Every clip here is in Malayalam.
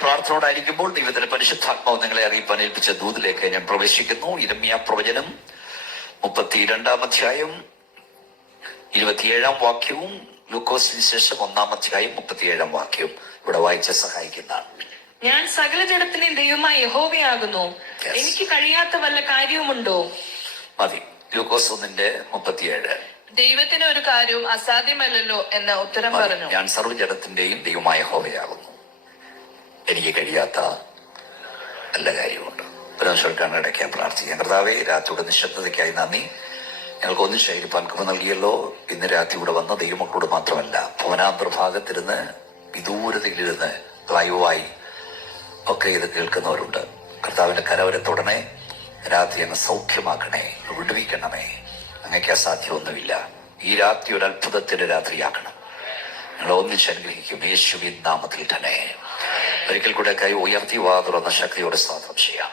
പ്രാർത്ഥനയോടായിരിക്കുമ്പോൾ ദൈവത്തിന്റെ പരിശുദ്ധാത്മാവ് നിങ്ങളെ അറിയിപ്പാൻ ഏൽപ്പിച്ച ദൂതിലേക്ക് ഞാൻ പ്രവേശിക്കുന്നു. യിരെമ്യാ പ്രവചനം 32-ാം അധ്യായം 27-ാം വാക്യവും ലൂക്കോസിന് ശേഷം 1-ാം അധ്യായം 37-ാം വാക്യവും ഇവിടെ വായിച്ച് സഹായിക്കുന്നതാണ്. ഞാൻ സകല ജഡത്തിന്റെയും ദൈവമായ യഹോവയാകുന്നു, എനിക്ക് കഴിയാത്ത വല്ല കാര്യവുമുണ്ടോ? മതി. ലൂക്കോസ് 1:37. ദൈവത്തിന് ഒരു കാര്യവും അസാധ്യമല്ലല്ലോ എന്ന ഉത്തരം പറഞ്ഞു. ഞാൻ സർവ്വജഡത്തിന്റെയും ദൈവമായ യഹോവയാകുന്നു, എനിക്ക് കഴിയാത്ത നല്ല കാര്യമുണ്ട്. പരമേശ്വരൻ ഇടയ്ക്കാൻ പ്രാർത്ഥിക്കാം. കർത്താവേ, രാത്രിയുടെ നിശബ്ദതയ്ക്കായി നന്ദി. ഞങ്ങൾക്ക് ഒന്നിച്ചായിരിക്കാൻ കൃപ നൽകിയല്ലോ. ഇന്ന് രാത്രി ഇവിടെ വന്ന ദൈവമക്കളോട് മാത്രമല്ല, ഭവനാന്തർഭാഗത്തിരുന്ന് വിദൂരതയിലിരുന്ന് ലൈവായി ഒക്കെ ഇത് കേൾക്കുന്നവരുണ്ട്. കർത്താവിന്റെ കരവരത്തുടനെ രാത്രി അങ്ങ് സൗഖ്യമാക്കണേ, വിടുവിക്കണമേ. അങ്ങക്ക് അസാധ്യമൊന്നുമില്ല. ഈ രാത്രി ഒരു അത്ഭുതത്തിന്റെ രാത്രിയാക്കണം. ഞങ്ങൾ ഒന്നിച്ച് അനുഗ്രഹിക്കും യേശുവിൻ നാമത്തിൽ തന്നെ. ഒരിക്കൽ കൂടെ കൈ ഉയർത്തി വാ തുറന്ന ശക്തിയോടെ സ്തോത്രം ചെയ്യാം.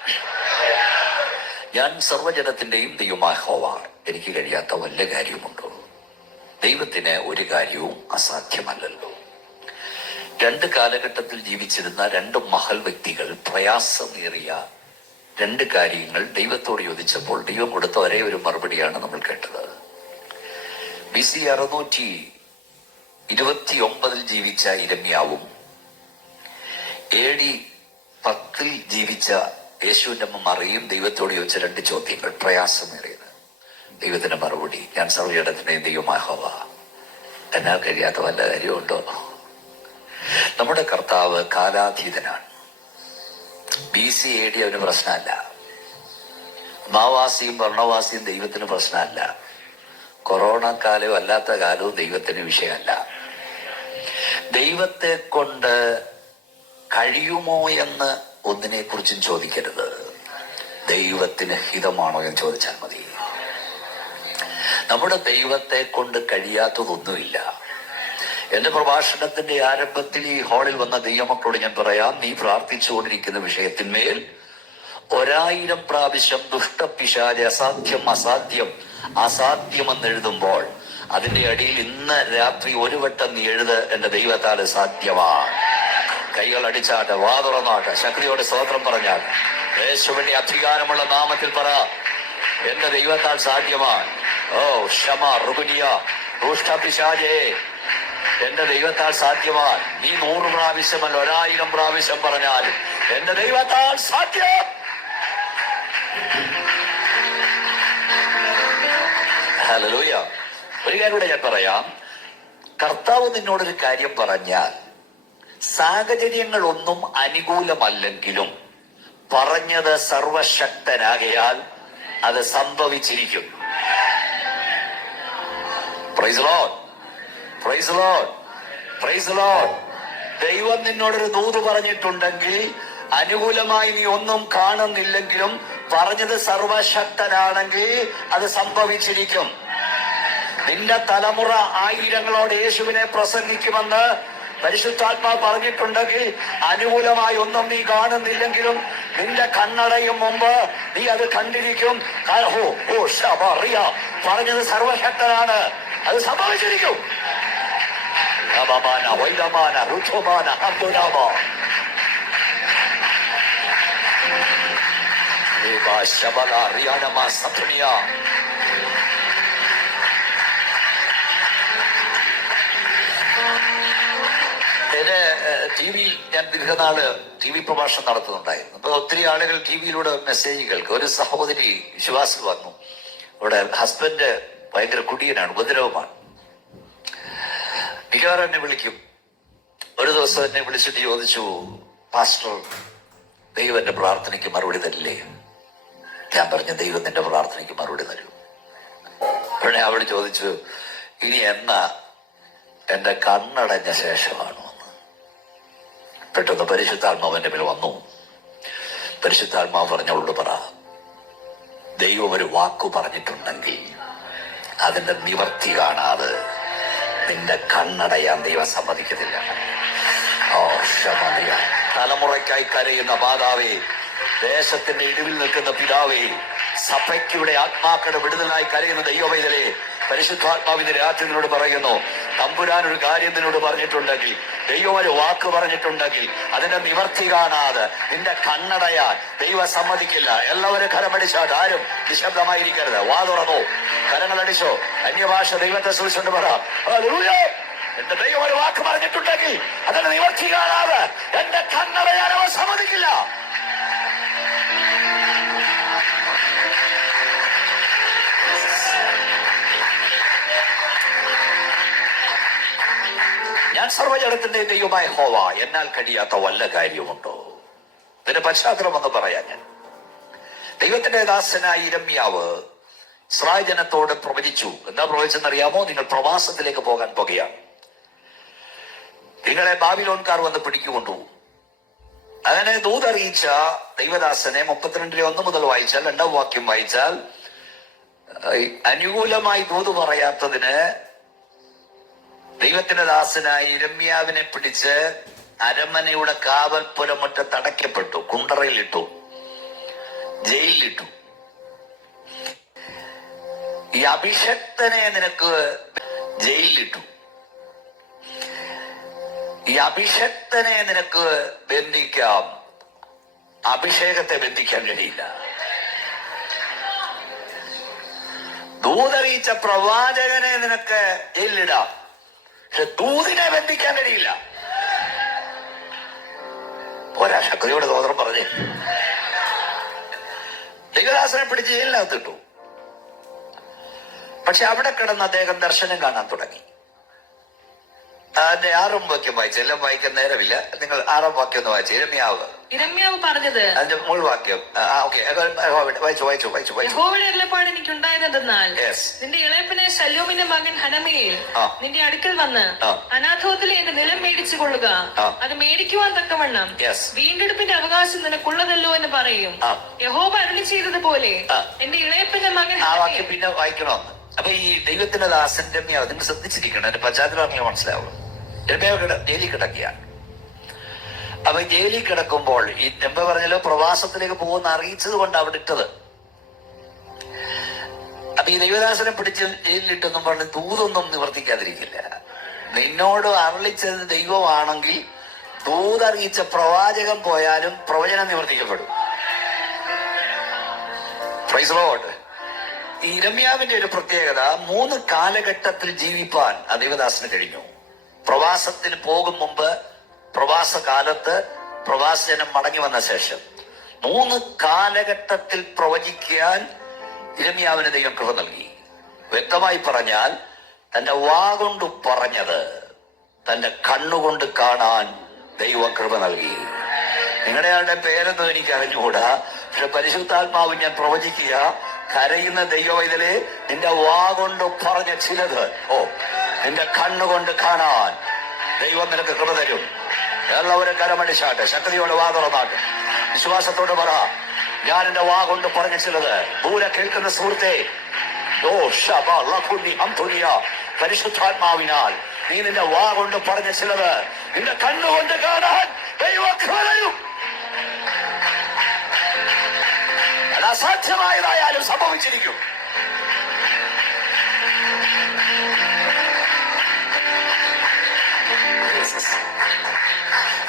ഞാൻ സർവ്വജനത്തിന്റെയും ദൈവമായ യഹോവ, എനിക്ക് കഴിയാത്ത വല്ല കാര്യവുമുണ്ടോ? ദൈവത്തിന് ഒരു കാര്യവും അസാധ്യമല്ലല്ലോ. രണ്ട് കാലഘട്ടത്തിൽ ജീവിച്ചിരുന്ന രണ്ട് മഹൽ വ്യക്തികൾ പ്രയാസമേറിയ രണ്ട് കാര്യങ്ങൾ ദൈവത്തോട് ചോദിച്ചപ്പോൾ ദൈവം കൊടുത്ത ഒരേ ഒരു മറുപടിയാണ് നമ്മൾ കേട്ടത്. BC 629 ജീവിച്ച യിരെമ്യാവും AD 10 ജീവിച്ച യേശുവിന്റെ അമ്മ മറിയും ദൈവത്തോട് ചോദിച്ച രണ്ട് ചോദ്യങ്ങൾ പ്രയാസമേറിയത്. ദൈവത്തിന്റെ മറുപടി, ഞാൻ സർവ്വജഡത്തിന്റെയും ദൈവമായ യഹോവ, എന്നാൽ കഴിയാത്ത വല്ല കാര്യമുണ്ടോ? നമ്മുടെ കർത്താവ് കാലാതീതനാണ്. BC AD അവന് പ്രശ്നമല്ല. മാവാസിയും വർണ്ണവാസിയും ദൈവത്തിന് പ്രശ്നമല്ല. കൊറോണ കാലവും അല്ലാത്ത കാലവും ദൈവത്തിന് വിഷയമല്ല. ദൈവത്തെ കൊണ്ട് കഴിയുമോ എന്ന് ഒന്നിനെ കുറിച്ചും ചോദിക്കരുത്. ദൈവത്തിന് ഹിതമാണോ എന്ന് ചോദിച്ചാൽ മതി. നമ്മുടെ ദൈവത്തെ കൊണ്ട് കഴിയാത്തതൊന്നുമില്ല. എന്റെ പ്രഭാഷണത്തിന്റെ ആരംഭത്തിൽ ഈ ഹാളിൽ വന്ന ദൈവമക്കളോട് ഞാൻ പറയാം, നീ പ്രാർത്ഥിച്ചുകൊണ്ടിരിക്കുന്ന വിഷയത്തിന്മേൽ 1000 പ്രാവശ്യം ദുഷ്ടപിശാച് അസാധ്യം അസാധ്യം അസാധ്യമെന്ന് എഴുതുമ്പോൾ അതിന്റെ അടിയിൽ ഇന്ന് രാത്രി ഒരു വട്ടം നീ എഴുത്, എന്റെ ദൈവത്താൽ സാധ്യമാണ്. കൈകൾ അടിച്ചാട്ടെ, വാ തുറന്നാട്ടെ, ശക്തിയോടെ സ്തോത്രം പറഞ്ഞാൽ യേശുവിന്റെ അധികാരമുള്ള നാമത്തിൽ പറ, എന്റെ ദൈവത്താൽ സാധ്യമാണ്. ഓ ക്ഷമ റുബിനിയ ദുഷ്ടപിശാചേ, എന്റെ ദൈവത്താൽ സാധ്യമാണ്. നീ 100 പ്രാവശ്യമല്ല 1000 പ്രാവശ്യം പറഞ്ഞാൽ എന്റെ ദൈവത്താൽ സാധ്യം. ഹല്ലേലൂയ. ഒരു കാര്യം കൂടെ ഞാൻ പറയാം. കർത്താവ് നിന്നോടൊരു കാര്യം പറഞ്ഞാൽ സാഹചര്യങ്ങളൊന്നും അനുകൂലമല്ലെങ്കിലും പറഞ്ഞത് സർവശക്തനാകയാൽ അത് സംഭവിച്ചിരിക്കും. Praise the Lord, praise the Lord, praise the Lord. ദൈവം നിന്നോടൊരു ദൂത് പറഞ്ഞിട്ടുണ്ടെങ്കിൽ അനുകൂലമായി നീ ഒന്നും കാണുന്നില്ലെങ്കിലും പറഞ്ഞത് സർവശക്തനാണെങ്കിൽ അത് സംഭവിച്ചിരിക്കും. നിന്റെ തലമുറ ആയിരങ്ങളോട് യേശുവിനെ പ്രസംഗിക്കുമെന്ന് പരിശുദ്ധാത്മാവ് പറഞ്ഞിട്ടുണ്ടെങ്കിൽ അനുകൂലമായി ഒന്നും നീ കാണുന്നില്ലെങ്കിലും നിന്റെ കണ്ണടയും മുമ്പ് നീ അത് കണ്ടിരിക്കും. പറഞ്ഞത് സർവശക്തനാണ്, അത് സംഭവിച്ചിരിക്കും. TV ഞാൻ ദീർഘനാള് TV പ്രഭാഷണം നടത്തുന്നുണ്ടായിരുന്നു. അപ്പൊ ഒത്തിരി ആളുകൾ TV-യിലൂടെ മെസ്സേജ് കേൾക്കും. ഒരു സഹോദരി വിശ്വാസിൽ വന്നു. ഇവിടെ ഹസ്ബൻഡ് ഭയങ്കര കുടിയനാണ്, ഉപദ്രവമാണ്. മിക്കവാറും എന്നെ വിളിക്കും. ഒരു ദിവസം എന്നെ വിളിച്ചിട്ട് ചോദിച്ചു, പാസ്റ്റർ, ദൈവം എന്റെ പ്രാർത്ഥനയ്ക്ക് മറുപടി തരില്ലേ? ഞാൻ പറഞ്ഞു, ദൈവം നിന്റെ പ്രാർത്ഥനയ്ക്ക് മറുപടി തരൂ. ഉടനെ അവൾ ചോദിച്ചു, ഇനി എന്നാ എന്റെ കണ്ണടഞ്ഞ ശേഷമാണോ? പെട്ടെന്ന് പരിശുദ്ധാത്മാവ് എന്റെ മേൽ വന്നു. പരിശുദ്ധാത്മാവ് പറഞ്ഞവളോട് പറ, ദൈവം ഒരു വാക്കു പറഞ്ഞിട്ടുണ്ടെങ്കിൽ അതിന്റെ നിവർത്തി കാണാതെ നിന്റെ കണ്ണടയാൻ ദൈവം സമ്മതിക്കത്തില്ല. തലമുറയ്ക്കായി കരയുന്ന മാതാവേ, ദേശത്തിന്റെ ഇടിവിൽ നിൽക്കുന്ന പിതാവേ, സഭയ്ക്കിവിടെ ആത്മാക്കളുടെ വിടുതലായി കരയുന്ന ദൈവവൈതലേ, പരിശുദ്ധാത്മാവിന്റെ രാത്രികളോട് പറയുന്നു, തമ്പുരാൻ ഒരു കാര്യം നിന്നോട് പറഞ്ഞിട്ടുണ്ടെങ്കിൽ, ദൈവം ഒരു വാക്ക് പറഞ്ഞിട്ടുണ്ടെങ്കിൽ അതിന്റെ നിവർത്തി കാണാതെ നിന്റെ കണ്ണടയാൻ ദൈവം സമ്മതിക്കില്ല. എല്ലാവരും കരമടിച്ചാട്ട്, ആരും നിശബ്ദമായിരിക്കരുത്. വാ തുറന്നോ, കരങ്ങളടിച്ചോ, അന്യഭാഷ ദൈവത്തെ സൂക്ഷിച്ചുകൊണ്ട് പറ. ഹല്ലേലൂയ. എന്റെ ദൈവം ഒരു വാക്ക് പറഞ്ഞിട്ടുണ്ടെങ്കിൽ അതിന്റെ നിവർത്തി കാണാതെ എന്റെ കണ്ണടയാൻ അവൻ സമ്മതിക്കില്ല. ഞാൻ സർവ്വജഗത്തിന്റെ ദൈവമായ യഹോവ, എന്നാൽ കഴിയാത്ത വല്ല കാര്യമുണ്ടോ? ഇതിന്റെ പശ്ചാത്തലം എന്ന് പറയാൻ, ഞാൻ ദൈവത്തിന്റെ ദാസനായ യിരെമ്യാവ് ഇസ്രായേൽ ജനത്തോട് പ്രവചിച്ചു. എന്താ പ്രവചിച്ചെന്നറിയാമോ? നിങ്ങൾ പ്രവാസത്തിലേക്ക് പോകാൻ പോകുകയാണ്, നിങ്ങളെ ബാബിലോൺകാർ വന്ന് പിടിച്ചുകൊണ്ടുപോകും. അങ്ങനെ ദൂതറിയിച്ച ദൈവദാസനെ 32:1 മുതൽ വായിച്ചാൽ, 2-ാം വാക്യം വായിച്ചാൽ, അനുകൂലമായി ദൂത് പറയാത്തതിന് ദൈവത്തിന്റെ ദാസനായ യിരെമ്യാവിനെ പിടിച്ച് അരമനയുടെ കാവൽപ്പുരമുറ്റത്ത് അടയ്ക്കപ്പെട്ടു, കുണ്ടറയിലിട്ടു, ജയിലിലിട്ടു. ഈ അഭിഷക്തനെ നിനക്ക് ജയിലിലിട്ടു, ഈ അഭിഷക്തനെ നിനക്ക് ബന്ധിക്കാം, അഭിഷേകത്തെ ബന്ധിക്കാൻ കഴിയില്ല. ദൂതറിയിച്ച പ്രവാചകനെ നിനക്ക് ജയിലിലിടാം, പക്ഷെ ദൂതിനെ ബന്ധിക്കാൻ കഴിയില്ല. പോരാ, ശക്തിയോടെ തോത്രം പറഞ്ഞേ. ദൈവദാസനെ പിടിച്ച് ജയിലിനകത്തിട്ടു. പക്ഷെ അവിടെ കിടന്ന് അദ്ദേഹം ദർശനം കാണാൻ തുടങ്ങി. അതിന്റെ 6-ാം വാക്യം വായിച്ചു. എല്ലാം വായിക്കാൻ നേരമില്ല, നിങ്ങൾ 6-ാം വാക്യം ഒന്ന് വായിച്ചു. യിരെമ്യാവ് പറഞ്ഞത്, അതിന്റെ മുൾ വാക്യം യഹോവയുടെ അരുളപ്പാട് എനിക്കുണ്ടായതെന്നാൽ, നിന്റെ ഇളയപ്പനെ ശല്ലൂമിന്റെ മകൻ ഹനമയേൽ നിന്റെ അടുക്കൽ വന്ന് അനാഥോത്തിലെ എന്റെ നിലം മേടിച്ചു കൊള്ളുക, അത് മേടിക്കുവാൻ തക്കവണ്ണം വീണ്ടെടുപ്പിന്റെ അവകാശം നിനക്കുള്ളതല്ലോ എന്ന് പറയും. യഹോവ അരുളി ചെയ്തതുപോലെ എന്റെ ഇളയപ്പന്റെ മകൻ. ആ വാക്യം പിന്നെ വായിക്കണമെന്ന്. അപ്പൊ ഈ ദൈവത്തിന്റെ ദാസന്റെ നിങ്ങൾ ശ്രദ്ധിച്ചിരിക്കണം, എന്റെ പശ്ചാത്തലം മനസ്സിലാവും. ജയിലിൽ കിടക്കുകയാണ്. അപ്പൊ ജയിലിൽ കിടക്കുമ്പോൾ ഈ നെമ്പ പറഞ്ഞല്ലോ, പ്രവാസത്തിലേക്ക് പോകുന്ന അറിയിച്ചത് കൊണ്ട് അവിടെ ഇട്ടത്. അപ്പൊ ഈ ദൈവദാസനെ പിടിച്ച് ജയിലിലിട്ടെന്നും പറഞ്ഞ് ദൂതൊന്നും നിവർത്തിക്കാതിരിക്കില്ല. നിന്നോട് അരുളിച്ചത് ദൈവമാണെങ്കിൽ ദൂതറിയിച്ച പ്രവാചകൻ പോയാലും പ്രവചനം നിവർത്തിക്കപ്പെടും. Praise Lord. ഈ യിരെമ്യാവിന്റെ ഒരു പ്രത്യേകത, 3 കാലഘട്ടത്തിൽ ജീവിപ്പാൻ ആ ദൈവദാസന് കഴിഞ്ഞു. പ്രവാസത്തിന് പോകും മുമ്പ്, പ്രവാസ കാലത്ത്, പ്രവാസജനം മടങ്ങി വന്ന ശേഷം 3 കാലഘട്ടത്തിൽ പ്രവചിക്കാൻ യിരെമ്യാവിന് ദൈവം കൃപ നൽകി. വ്യക്തമായി പറഞ്ഞാൽ, തന്റെ വാ കൊണ്ട് പറഞ്ഞത് തന്റെ കണ്ണുകൊണ്ട് കാണാൻ ദൈവം കൃപ നൽകി. നിങ്ങളുടെ ആളുടെ പേരൊന്നും എനിക്ക് അറിഞ്ഞുകൂടാ, പക്ഷെ പരിശുദ്ധാത്മാവ് ഞാൻ പ്രവചിക്കുക, കരയുന്ന ദൈവവൈതലേ, നിന്റെ വാ കൊണ്ട് പറഞ്ഞ ചിലത് നിന്റെ കണ്ണുകൊണ്ട് കാണാൻ ദൈവം നിനക്ക് കൃപ തരും. എല്ലാവരും കരമടിച്ചാട്ടെ, ശക്തിയോടെ വാ തുറന്നാട്ടെ, വിശ്വാസത്തോട് പറ, ഞാൻ എന്റെ വാ കൊണ്ട് പറഞ്ഞ ചിലത്. ദൂരെ കേൾക്കുന്ന സുഹൃത്തെ, പരിശുദ്ധാത്മാവിനാൽ നീ നിന്റെ വാ കൊണ്ട് പറഞ്ഞ ചിലത് നിന്റെ കണ്ണുകൊണ്ട് കാണാൻ ദൈവം കൃപ തരും. അസാധ്യമായതായാലും സംഭവിച്ചിരിക്കും.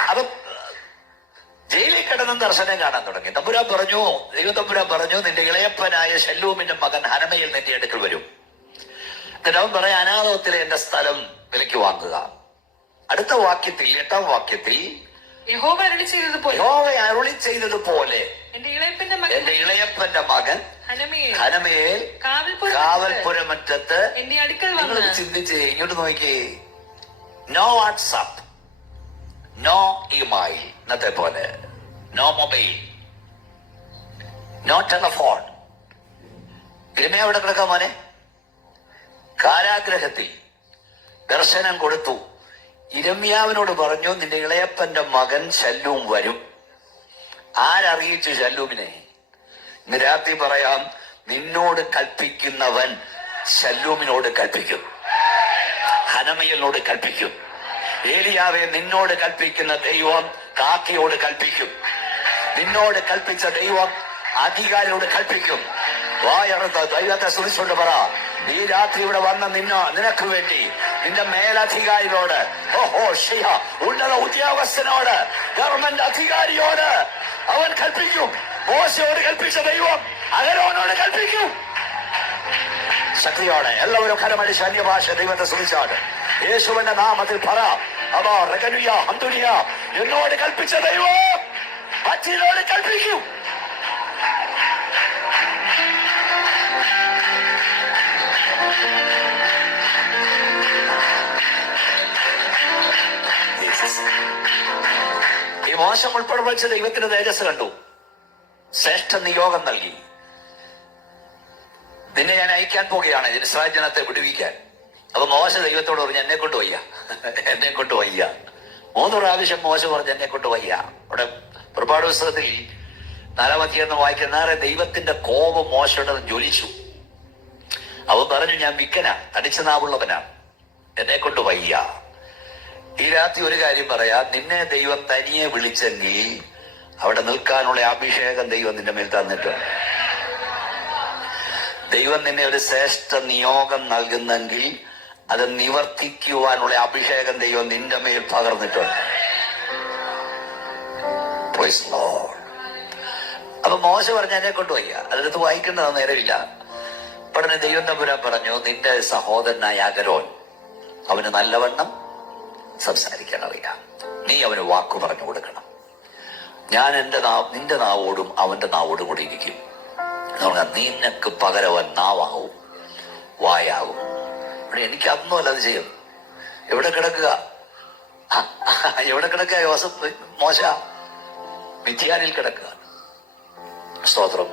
അപ്പൊ ജയിലിൽ കിടന്ന് ദർശനം കാണാൻ തുടങ്ങി. തമ്പുരാൻ പറഞ്ഞു, ദൈവ തമ്പുരാൻ പറഞ്ഞു, നിന്റെ ഇളയപ്പനായ ശല്ലൂമിന്റെ മകൻ ഹനമയേൽ നിന്റെ അടുക്കൽ വരും. എന്നിട്ട് അവൻ പറയാം, അനാഥത്തിലെ എന്റെ സ്ഥലം വിലയ്ക്ക് വാങ്ങുക. അടുത്ത വാക്യത്തിൽ, 8-ാം വാക്യത്തിൽ, യഹോവ അരുളി ചെയ്തതുപോലെ എന്റെ ഇളയപ്പന്റെ മകൻ ഹനമയേൽ കാവൽപ്പുരമറ്റത്ത്. നിങ്ങൾ ചിന്തിച്ച് ഇങ്ങോട്ട് നോക്കിയേ, നോ വാട്സാപ്പ്, നോ ഇമെയിൽ, ഇന്നത്തെ പോലെ നോ മൊബൈൽ, നോ ടെലഫോൺ. യിരെമ്യാവ് എവിടെ കിടക്കാം മോനെ? കാരാഗ്രഹത്തിൽ. ദർശനം കൊടുത്തു. യിരെമ്യാവിനോട് പറഞ്ഞു, നിന്റെ ഇളയപ്പന്റെ മകൻ ശല്ലൂം വരും. ആരറിയിച്ചു ശല്ലൂമിനെ? ഇന്ന് രാത്രി പറയാം, നിന്നോട് കൽപ്പിക്കുന്നവൻ ശല്ലൂമിനോട് കൽപ്പിക്കും, ഹനമയേലിനോട് കൽപ്പിക്കും. ഏലിയാവെ, നിന്നോട് കൽപ്പിക്കുന്ന ദൈവം കാക്കയോട് കൽപ്പിക്കും. നിന്നോട് കൽപ്പിച്ച ദൈവം അധികാരിയോട് കൽപ്പിക്കും. വായർത്ത ദൈവത്തെ സ്തുതിച്ചുകൊണ്ട് പറ, ഈ രാത്രി ഇവിടെ വന്ന നിനക്ക് വേണ്ടി നിന്റെ മേലധികാരിയോട്, ഉന്നത ഉദ്യോഗസ്ഥനോട്, ഗവൺമെന്റ് അധികാരിയോട് അവൻ കൽപ്പിക്കും. മോശയോട് കൽപ്പിച്ച ദൈവം അഹരോനോട് കൽപ്പിക്കും. ശക്തിയോടെ എല്ലാവരും കരമടിച്ച് അന്യഭാഷ ദൈവത്തെ സ്തുതിച്ചാണ്. യേശുവിന്റെ നാമത്തിൽ പറ, എന്നോട് കൽപ്പിച്ച ദൈവം മറ്റോട് കൽപ്പിക്കും. ഈ മോശം ഉൾപ്പെടെ വെച്ച് ദൈവത്തിന് തേജസ് കണ്ടു, ശ്രേഷ്ഠ നിയോഗം നൽകി. നിന്നെ ഞാൻ അയക്കാൻ പോവുകയാണ് ഇസ്രായേൽ ജനത്തെ വിടുവിക്കാൻ. അപ്പൊ മോശ ദൈവത്തോട് പറഞ്ഞു, എന്നെ കൊണ്ട് വയ്യ, എന്നെ കൊണ്ട് വയ്യ. 3 പ്രാവശ്യം മോശ പറഞ്ഞു, എന്നെ കൊണ്ട് വയ്യ. അവിടെ പുറപ്പാട് പുസ്തകത്തിൽ 4-ാം അധ്യായം വായിക്കുന്ന ദൈവത്തിന്റെ കോപം മോശയുടെ ജ്വലിച്ചു. അവൻ പറഞ്ഞു, ഞാൻ വിക്കനാ, തടിച്ച നാവുള്ളവനാ, എന്നെ കൊണ്ട് വയ്യ. ഈ രാത്രി ഒരു കാര്യം പറയാ, നിന്നെ ദൈവം തനിയെ വിളിച്ചെങ്കിൽ അവിടെ നിൽക്കാനുള്ള അഭിഷേകം ദൈവം നിന്റെ മേൽ തന്നിട്ടുണ്ട്. ദൈവം നിന്നെ ഒരു ശ്രേഷ്ഠ നിയോഗം നൽകുന്നെങ്കിൽ അത് നിവർത്തിക്കുവാനുള്ള അഭിഷേകം ദൈവം നിന്റെ മേൽ പകർന്നിട്ടുണ്ട്. അപ്പൊ മോശ പറഞ്ഞ എന്നെ കൊണ്ടുപോയി അതിനകത്ത് വായിക്കേണ്ടത് നേരമില്ല. ഉടനെ ദൈവം തമ്പുരാൻ പറഞ്ഞു, നിന്റെ സഹോദരനായ അഹരോൻ, അവന് നല്ലവണ്ണം സംസാരിക്കാൻ അറിയാം, നീ അവന് വാക്കു പറഞ്ഞു കൊടുക്കണം. ഞാൻ നിന്റെ നാവോടും അവന്റെ നാവോടും കൂടി ഇരിക്കും. നിനക്ക് പകരവൻ നാവാവും, വായാവും. എനിക്ക് അതൊന്നുമല്ല അത് ചെയ്യും. എവിടെ കിടക്കുക മോശ? മിഥ്യാനിൽ കിടക്കുക. സ്തോത്രം.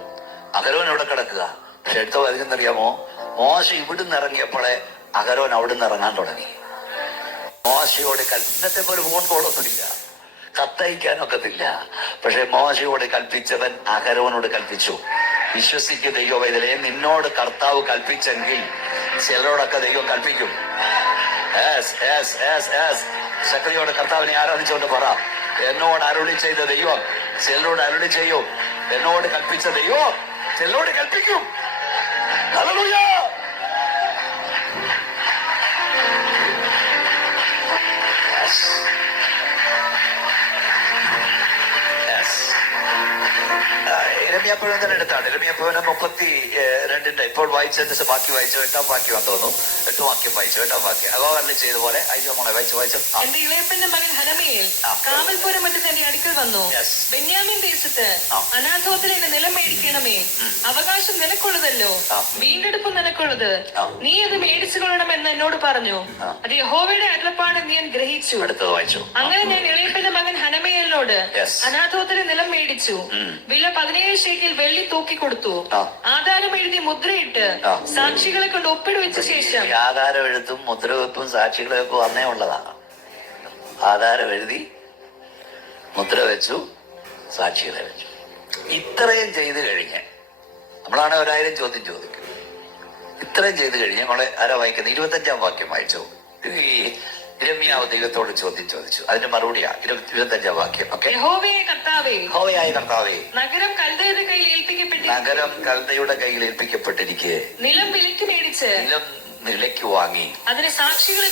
അഹരോൻ എവിടെ കിടക്കുക? പക്ഷെ എടുത്ത വരികയെന്നറിയാമോ? മോശ ഇവിടുന്ന് ഇറങ്ങിയപ്പോഴേ അഹരോൻ അവിടുന്ന് ഇറങ്ങാൻ തുടങ്ങി. മോശയോട് ഇന്നത്തെ പോലെ ഫോൺ കോളൊന്നുമില്ല, കത്തയക്കാനൊക്കത്തില്ല. പക്ഷെ മോശയോട് കൽപ്പിച്ചവൻ അഹരോനോട് കൽപ്പിച്ചു. വിശ്വസിക്കുന്ന ദൈവവൈതലേ, നിന്നോട് കർത്താവ് കൽപ്പിച്ചെങ്കിൽ ചിലരോടൊക്കെ ദൈവം കൽപ്പിക്കും. ശക്തിയോടെ കർത്താവിനെ ആരാധിച്ചുകൊണ്ട് പറ, എന്നോട് അരുളി ചെയ്ത ദൈവം ചിലരോട് അരുളി ചെയ്യും. എന്നോട് കൽപ്പിച്ച ദൈവം ചിലരോട് കൽപ്പിക്കും. ഹല്ലേലൂയ. ഇരമ്യാപ്പുഴം തന്നെ എടുത്താണ്. ഇരമ്യാപ്പുഴം 32 ഇപ്പോൾ വായിച്ചതിന്റെ ബാക്കി വായിച്ചു. 8-ാം വാക്യം തോന്നുന്നു. 8 വാക്യം വായിച്ചു. 8-ാം വാക്യം അഗോവറിൽ ചെയ്ത പോലെ അയ്യോ മോളെ വായിച്ചു. എന്റെ ഇളയപ്പന്റെ മകൻ ഹനമേൽ കാവൽപുരം മറ്റ് തന്റെ അടുക്കൽ വന്നു. ബെന്യാമീൻ ദേശത്ത് അനാഥോത്തിൽ എന്റെ നിലം മേടിക്കണമേ, അവകാശം നിനക്കുള്ളതല്ലോ, വീണ്ടെടുപ്പ് നിനക്കുള്ളത്, നീ അത് മേടിച്ചു കൊള്ളണമെന്ന് എന്നോട് പറഞ്ഞു. അത് യഹോവയുടെ അരുളപ്പാടെന്ന് ഞാൻ ഗ്രഹിച്ചു. അങ്ങനെ ഞാൻ ഇളയപ്പന്റെ മകൻ ഹനമേലിനോട് അനാഥോത്തിലെ നിലം മേടിച്ചു. വില 17 ശേക്കെൽ വെള്ളി തൂക്കി കൊടുത്തു. ആധാരം എഴുതി മുദ്രയിട്ട് സാക്ഷികളെ കൊണ്ട് ഒപ്പിടുവെച്ച ശേഷം. ആധാരം എഴുത്തും മുദ്രവെപ്പും സാക്ഷികളെ വെപ്പും അന്നേ ഉള്ളതാണ്. ആധാരം എഴുതി മുദ്ര വെച്ചു, സാക്ഷികളെ വെച്ചു. ഇത്രയും ചെയ്ത് കഴിഞ്ഞ് നമ്മളാണ് 1000 ചോദ്യം ചോദിക്കും. ഇത്രയും ചെയ്ത് കഴിഞ്ഞ് നമ്മളെ ആരാ വായിക്കുന്നത്? 25-ാം വാക്യം വായിച്ചു. ഇരമ്യാവ് ദൈവത്തോട് ചോദ്യം ചോദിച്ചു. അതിന്റെ മറുപടിയാ 25-ാം വാക്യം. യഹോവയായ കർത്താവേ, നഗരം കൽദയുടെ കയ്യിൽ ഏൽപ്പിക്കപ്പെട്ടിരിക്കെ നിലം വിലയ്ക്ക് വാങ്ങി അതിന് സാക്ഷികളെ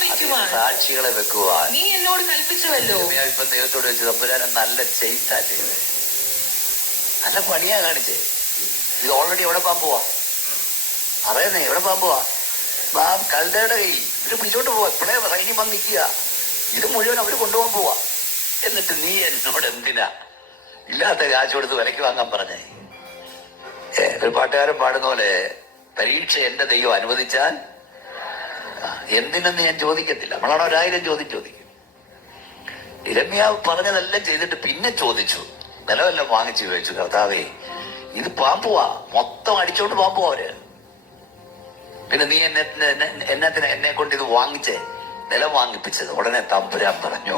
വെക്കുവാൻ നീ എന്നോട് കൽപ്പിച്ചുവല്ലോ. ഇപ്പൊ ദൈവത്തോട് വെച്ച് തമ്പുരാനെ നല്ല ചെയ്താ ചെയ്തേ, നല്ല പണിയാ കാണിച്ചേ. ഇത് ഓൾറെഡി എവിടെ പാമ്പുവാ അറിയുന്നേ? എവിടെ പാമ്പുവാ? കൽദയുടെ കയ്യിൽ ഇവര് പിടിച്ചോണ്ട് പോവാ. ഇപ്പോഴേ സൈന്യം വന്ന് നിൽക്കുക. ഇത് മുഴുവൻ അവര് കൊണ്ടുപോകാൻ പോവാ. എന്നിട്ട് നീ എന്നോട് എന്തിനാ ഇല്ലാത്ത കാശ് കൊടുത്ത് വിലയ്ക്ക് വാങ്ങാൻ പറഞ്ഞേ? ഒരു പാട്ടുകാരൻ പാടുന്ന പോലെ, പരീക്ഷ എന്റെ ദൈവം അനുവദിച്ചാൽ എന്തിനെന്ന് ഞാൻ ചോദിക്കത്തില്ല. നമ്മളാണ് 1000 ചോദ്യം ചോദിക്കും. ഇരമ്യാവ് പറഞ്ഞതെല്ലാം ചെയ്തിട്ട് പിന്നെ ചോദിച്ചു, നിലമെല്ലാം വാങ്ങിച്ചു ചോദിച്ചു, കർത്താവേ ഇത് പാമ്പുവാ, മൊത്തം അടിച്ചോണ്ട് പാമ്പുവാ അവര്. പിന്നെ നീ എന്നെ കൊണ്ട് ഇത് വാങ്ങിച്ചേ, നിലം വാങ്ങിപ്പിച്ചത്. ഉടനെ തമ്പുരാൻ പറഞ്ഞു,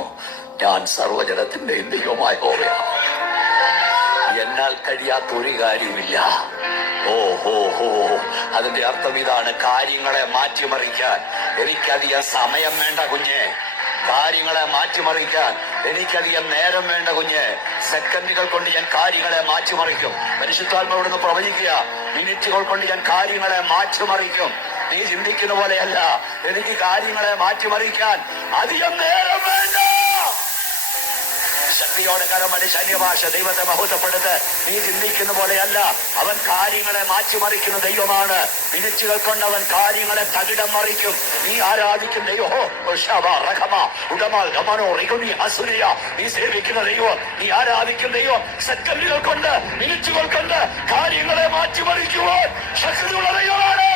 ഞാൻ സർവ്വജനത്തിന്റെ ദൈവമായ യഹോവയാ, എന്നാൽ കഴിയാത്ത ഒരു കാര്യമില്ല. അതിന്റെ അർത്ഥം ഇതാണ്, കാര്യങ്ങളെ മാറ്റിമറിക്കാൻ എനിക്കധികം സമയം വേണ്ട കുഞ്ഞെ. കാര്യങ്ങളെ മാറ്റിമറിക്കാൻ എനിക്കധികം നേരം വേണ്ട കുഞ്ഞ്. സെക്കൻഡുകൾ കൊണ്ട് ഞാൻ കാര്യങ്ങളെ മാറ്റിമറിക്കും. പരിശുദ്ധാത്മാവിടുന്ന് പ്രവചിക്കുക, മിനിറ്റുകൾ കൊണ്ട് ഞാൻ കാര്യങ്ങളെ മാറ്റിമറിക്കും. നീ ചിന്തിക്കുന്ന പോലെയല്ല. എനിക്ക് കാര്യങ്ങളെ മാറ്റിമറിക്കാൻ അധികം നേരം വേണ്ട. ശക്തിയോടെ കരമടി ശല്യഭാഷ ദൈവത്തെ മഹത്വപ്പെടുത്ത്. നീ ചിന്തിക്കുന്ന പോലെയല്ല, അവൻ കാര്യങ്ങളെ മാറ്റിമറിക്കുന്ന ദൈവമാണ്. മിനിറ്റുകൾ കൊണ്ട് അവൻ കാര്യങ്ങളെ തകിടം മറിക്കും. നീ ആരാധിക്കുന്ന ദൈവം, നീ സേവിക്കുന്ന ദൈവം, നീ ആരാധിക്കുന്ന ദൈവം സെക്കൻഡുകൾ കൊണ്ട്, മിനിറ്റുകൾ കൊണ്ട് കാര്യങ്ങളെ മാറ്റിമറിക്കുവാൻ ശക്തിയുള്ള ദൈവമാണ്.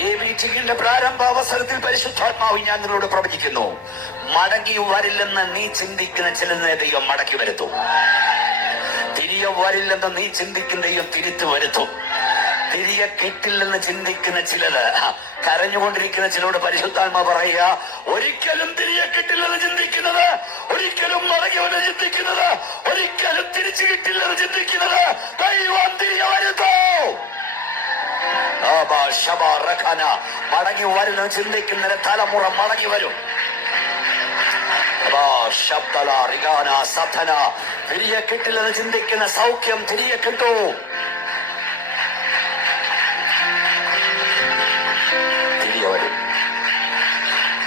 ഈ മീറ്റിംഗിന്റെ പ്രാരംഭ അവസരത്തിൽ പരിശുദ്ധാത്മാവ് ഞാൻ നിങ്ങളോട് പ്രവചിക്കുന്നു, മടങ്ങി വരില്ലെന്ന് നീ ചിന്തിക്കുന്ന ചിലതിനെ ദൈവം മടക്കി വരുത്തും. തിരികെ വരില്ലെന്ന് നീ ചിന്തിക്കുന്ന ദൈവം തിരിച്ചു വരുത്തും. തിരികെ കിട്ടില്ലെന്ന് ചിന്തിക്കുന്ന ചിലത്, കരഞ്ഞുകൊണ്ടിരിക്കുന്ന ചിലരോട് പരിശുദ്ധാത്മാ പറയുക, ഒരിക്കലും തിരികെ കിട്ടില്ലെന്ന് ചിന്തിക്കുന്നത്, ഒരിക്കലും മടങ്ങിവെന്ന് ചിന്തിക്കുന്നത്, ഒരിക്കലും തിരിച്ചു കിട്ടില്ലെന്ന് ചിന്തിക്കുന്നത് ദൈവം തിരികെ വരുത്തോ. മടങ്ങി വരുന്ന ചിന്തിക്കുന്ന തലമുറ മടങ്ങി വരും. തിരികെ കിട്ടില്ലെന്ന് ചിന്തിക്കുന്ന സൗഖ്യം തിരികെ കിട്ടൂ.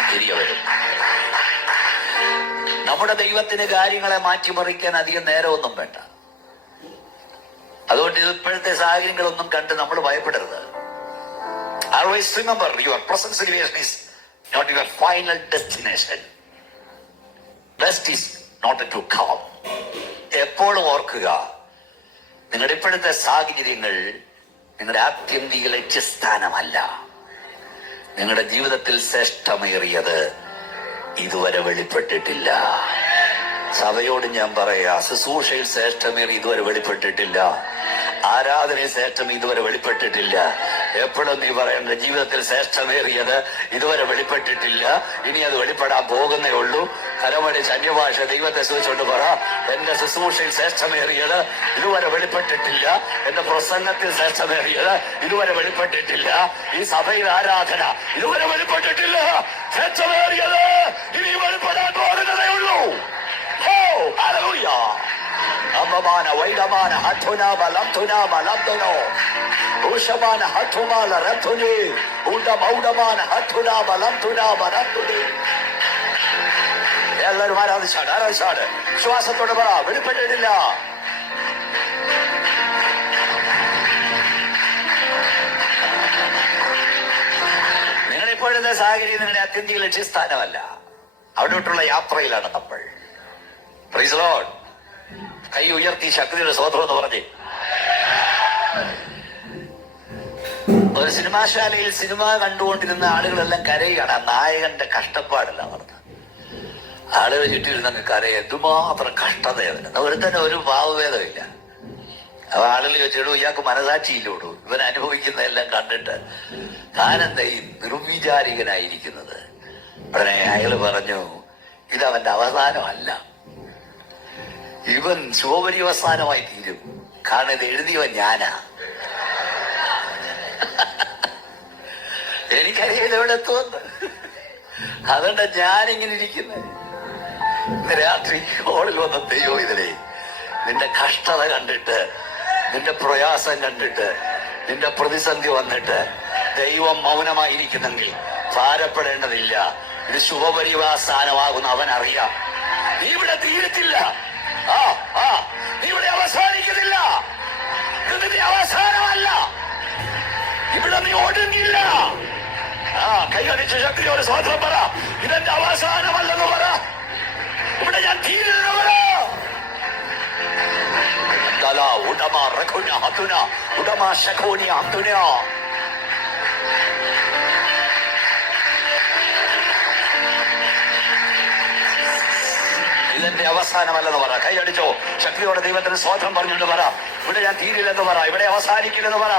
തിരികെ വരും. നമ്മുടെ ദൈവത്തിന് കാര്യങ്ങളെ മാറ്റിമറിക്കാൻ അധികം നേരമൊന്നും വേണ്ട. അതുകൊണ്ട് ഇപ്പോഴത്തെ സാഹചര്യങ്ങളൊന്നും കണ്ട് നമ്മൾ ഭയപ്പെടരുത്. Always remember, your present situation is not your final destination. Best is not to come. എപ്പോഴും ഓർക്കുക, നിങ്ങളുടെ ഇപ്പോഴത്തെ സാഹചര്യങ്ങൾ നിങ്ങളുടെ ആത്യന്തിക ലക്ഷ്യസ്ഥാനമല്ല. നിങ്ങളുടെ ജീവിതത്തിൽ ശ്രേഷ്ഠമേറിയത് ഇതുവരെ വെളിപ്പെട്ടിട്ടില്ല. സഭയോട് ഞാൻ പറയാ, ശുശ്രൂഷയിൽ ശ്രേഷ്ഠമേറി ഇതുവരെ വെളിപ്പെട്ടിട്ടില്ല. ആരാധനയിൽ ശ്രേഷ്ഠം ഇതുവരെ വെളിപ്പെട്ടിട്ടില്ല. എപ്പോഴും നീ പറയേണ്ട, ജീവിതത്തിൽ ശ്രേഷ്ഠമേറിയത് ഇതുവരെ വെളിപ്പെട്ടിട്ടില്ല, ഇനി അത് വെളിപ്പെടാൻ പോകുന്നേ ഉള്ളൂ. കരമടി ശല്യഭാഷ ദൈവത്തെ സൂചിച്ചുകൊണ്ട് പറ, എന്റെ ശുശ്രൂഷയിൽ ശ്രേഷ്ഠമേറിയത് ഇതുവരെ വെളിപ്പെട്ടിട്ടില്ല. എന്റെ പ്രസംഗത്തിൽ ശ്രേഷ്ഠമേറിയത് ഇതുവരെ വെളിപ്പെട്ടിട്ടില്ല. ഈ സഭയിൽ ആരാധന ഇതുവരെ വെളിപ്പെട്ടിട്ടില്ല. ശ്രേഷ്ഠമേറിയത് ഇനി വെളിപ്പെടാൻ പോകുന്നതേ ഉള്ളൂ. Amamana waidamana hatuna balamtuna balamtuno ushamana hatumala ratuni udamana hatuna balamtuna balamtuni. എല്ലാവരും ആരാധിച്ചാട് ശ്വാസത്തോടെ പറ, വെളിപ്പെട്ടിട്ടില്ല. നിങ്ങളിപ്പോഴത്തെ സാഹചര്യം നിങ്ങളുടെ അത്യന്തിക ലക്ഷ്യസ്ഥാനമല്ല. അവിടോട്ടുള്ള യാത്രയിലാണ് നമ്മൾ. Price the Lord. കൈ ഉയർത്തി ശക്തിയുടെ സ്തോത്രം എന്ന് പറഞ്ഞ് ഒരു സിനിമാശാലയിൽ സിനിമ കണ്ടുകൊണ്ടിരുന്ന ആളുകളെല്ലാം കരയുകയാണ്. ആ നായകന്റെ കഷ്ടപ്പാടില്ല പറഞ്ഞത്. ആളുകൾ ചുറ്റിയിരുന്നങ്ങ് കരയ, എന്തുമാത്രം കഷ്ടതയാണ്. ഒരുത്തന്നെ ഒരു ഭാവഭേദമില്ല. അപ്പൊ ആളുകൾ ചോദിച്ചിടൂ, ഇയാൾക്ക് മനസാക്ഷിയില്ലോടൂ, ഇവൻ അനുഭവിക്കുന്നതെല്ലാം കണ്ടിട്ട് താനെന്താ ഈ നിർവിചാരികനായിരിക്കുന്നത്. ഉടനെ അയാൾ പറഞ്ഞു, ഇതവന്റെ അവസാനമല്ല, ഇവൻ ശോഭനീയവസാനമായി തീരും. കാരണം ഇത് എഴുതിയവൻ ഞാനാ. എനിക്കറിയില്ല എവിടെ എത്തുമെന്ന്. അതുകൊണ്ട് ഞാനിങ്ങനെ ഇരിക്കുന്നത്. ഇന്ന് രാത്രി ഹോളിൽ വന്ന ദൈവം ഇതിനെ നിന്റെ കഷ്ടത കണ്ടിട്ട്, നിന്റെ പ്രയാസം കണ്ടിട്ട്, നിന്റെ പ്രതിസന്ധി വന്നിട്ട് ദൈവം മൗനമായിരിക്കുന്നെങ്കിൽ ഭാരപ്പെടേണ്ടതില്ല. ഇത് ശുഭപരിവാസാനമാകുന്ന അവനറിയാം. നീ ഇവിടെ തീരത്തില്ല, നീ ഇവിടെ അവസാനിക്കുന്നില്ല. ഇതിന്റെ അവസാനമല്ല, ഇവിടെ നീ ഒടുങ്ങില്ല. കൈകടിച്ച ശക്തിയോട് സ്വാതന്ത്ര്യം പറ, ഇതെന്റെ അവസാനമല്ലെന്ന് പറ. ഇവിടെ ഞാൻ തീരുന്നവര ഉടമ റഖുന ഹതുന ഉടമ ശഖോനി ഹതുന. ഇതെന്റെ അവസാനമല്ലെന്ന് പറ. കൈയടിച്ചോ, ശക്തിയോടെ ദൈവത്തിന് സ്തോത്രം പറഞ്ഞുകൊണ്ട് പറ, ഇവിടെ ഞാൻ തീരില്ലെന്ന് പറ, ഇവിടെ അവസാനിക്കില്ലെന്ന് പറ.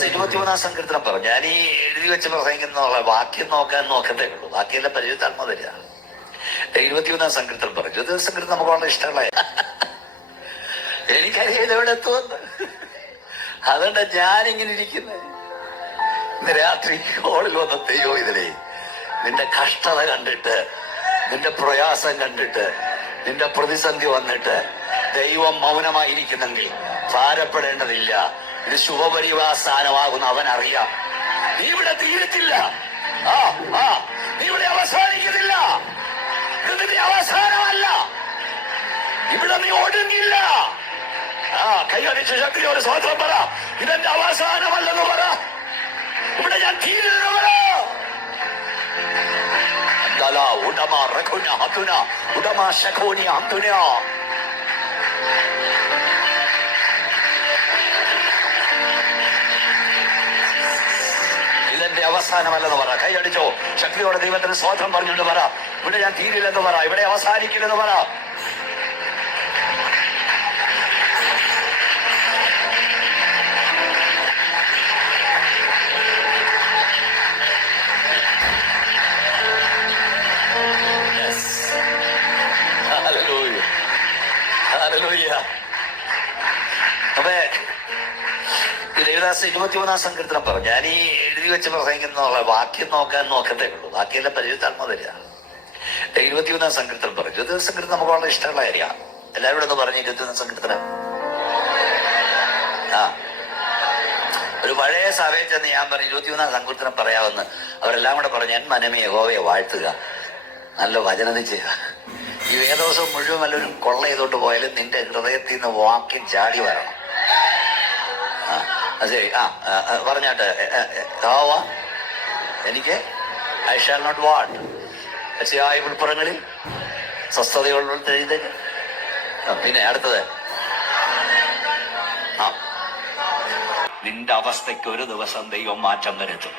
ദൈവദാസ 21-ാം സങ്കീർത്തനം പറഞ്ഞു. ഞാൻ ഈ എഴുതി വെച്ച് പ്രസംഗിക്കുന്ന വാക്യം നോക്കാൻ നോക്കത്തേ ഉള്ളൂ, ബാക്കിയെല്ലാം പരിചയത്താൽമ തരിക. 21-ാം സങ്കീർത്തനം പറഞ്ഞു. 21-ാം സങ്കീർത്തനം നമുക്ക് വളരെ ഇഷ്ടമുള്ള, എനിക്കറിയില്ല എവിടെ എത്തുമെന്ന്. അതുകൊണ്ട് ഞാനിങ്ങനെ ഇരിക്കുന്നത്. ഇന്ന് രാത്രി ഹോളിൽ വന്ന ദൈവം ഇതിലേ നിന്റെ കഷ്ടത കണ്ടിട്ട്, നിന്റെ പ്രയാസം കണ്ടിട്ട്, നിന്റെ പ്രതിസന്ധി വന്നിട്ട് ദൈവം മൗനമായിരിക്കുന്നെങ്കിൽ ഭാരപ്പെടേണ്ടതില്ല. ഇത് ശുഭപരിവാസാനമാകുന്ന അവൻ അറിയാം. നീ ഇവിടെ തീരത്തില്ല, നീ ഇവിടെ അവസാനിക്കുന്നില്ല. ഇതിന്റെ അവസാനമല്ല, ഇവിടെ നീ ഒടുങ്ങില്ല. കൈയടിച്ച ശക്തിയോട് സ്വതന്ത്രം പറ, ഇതെന്റെ അവസാനമല്ലെന്ന് പറ. ഇവിടെ ഞാൻ തീരുന്നു പറ. ഉടമ റഖുന ഹതുന ഉടമ ശഖോനി ഹതുന. ഇതെന്റെ അവസാനമല്ലെന്ന് പറ. കൈയടിച്ചോ, ശക്തിയോടെ ദൈവത്തിന് സ്വതന്ത്രം പറഞ്ഞുകൊണ്ട് പറ. ഇവിടെ ഞാൻ തീരില്ലെന്ന് പറ, ഇവിടെ അവസാനിക്കില്ലെന്ന് പറ. അപ്പൊ ദേവദാസ് 21-ാം സങ്കീർത്തനം പറഞ്ഞു. ഞാൻ ഈ എഴുതി വെച്ച് പ്രസംഗിക്കുന്ന വാക്യം നോക്കാൻ നോക്കത്തേ ഉള്ളൂ, ബാക്കിയെല്ലാം പരിചയത്താൽമ തരിക. 21-ാം സങ്കീർത്തനം പറഞ്ഞു. 21-ാം സങ്കീർത്തനം നമുക്ക് വളരെ ഇഷ്ടമുള്ള കാര്യമാണ്. എല്ലാവരും ഒന്ന് പറഞ്ഞു 21-ാം സങ്കീർത്തനം. ഒരു പഴയ സഭയിൽ ചെന്ന് ഞാൻ പറഞ്ഞു 21-ാം സങ്കീർത്തനം പറയാമെന്ന്. അവരെല്ലാം കൂടെ പറഞ്ഞു, ഞാൻ മനമേ യഹോവയെ വാഴ്ത്തുക, നല്ല വചനത ചെയ്യുക. ഈ വേദോസം മുഴുവൻ നല്ലൊരു കൊള്ള ചെയ്തോട്ട് പോയാലും നിന്റെ ഹൃദയത്തിൽ നിന്ന് വാക്യം ചാടി വരണം. ശരി, പറഞ്ഞാട്ടെ. എനിക്ക് ഐ ഷാൽ നോട്ട് വാട്ട് പച്ചയായ പുൽപ്പുറങ്ങളിൽ സ്വസ്ഥതയുള്ള എഴുതേക്ക്. പിന്നെ അടുത്തത്, നിന്റെ അവസ്ഥയ്ക്ക് ഒരു ദിവസം ദൈവം മാറ്റം വരുത്തും.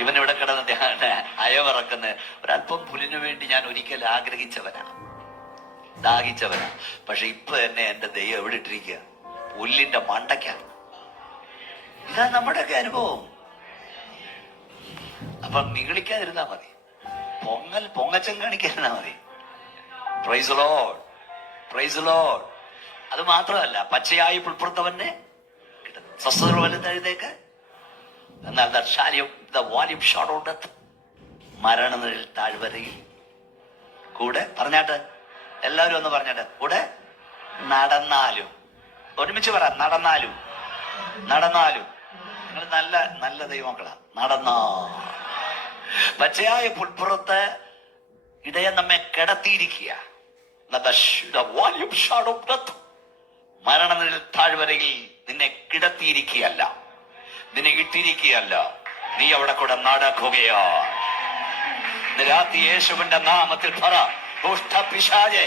ഇവനിവിടെ കിടന്ന് അയവിറക്കുന്ന ഒരല്പം പുലിനു വേണ്ടി ഞാൻ ഒരിക്കൽ ആഗ്രഹിച്ചവനാണ്, ദാഹിച്ചവനാണ്. പക്ഷെ ഇപ്പൊ തന്നെ എന്റെ ദൈവം എവിടെ ഇട്ടിരിക്കുക? പുല്ലിന്റെ മണ്ടയ്ക്കാണ്. ഇതാ നമ്മുടെയൊക്കെ അനുഭവം. അപ്പൊ നിഗളിക്കാതിരുന്നാ മതി, പൊങ്ങച്ചം കാണിക്കാതിരുന്നാ മതി. Praise Lord, praise Lord. അത് മാത്രമല്ല, പച്ചയായി പുൽപ്പുറത്തവനെ സ്വസ്ഥതകൾ വലുതെഴുതേക്ക്. എന്നാൽ മരണനിഴൽ താഴ്വരയിൽ കൂടെ പറഞ്ഞാട്ട്, എല്ലാവരും ഒന്ന് പറഞ്ഞാട്ട്, കൂടെ നടന്നാലും. ഒരുമിച്ച് പറ, നടന്നാലും. നടന്നാലും. നിങ്ങൾ നല്ല നല്ല ദൈവമക്കളാ. നടന്നാ പച്ചയായ പുൽപ്പുറത്ത് ഇടയൻ നമ്മെ കിടത്തിയിരിക്കുക. മരണനിഴൽ താഴ്വരയിൽ നിന്നെ കിടത്തിയിരിക്കുകയല്ല, നിന്നെ ഇട്ടിരിക്കുകയല്ല, നീ അവിടെ കൂടെ നടക്കുകയാ. രാത്രി യേശുവിന്റെ നാമത്തിൽ പറ, ദുഷ്ടപിശാചേ,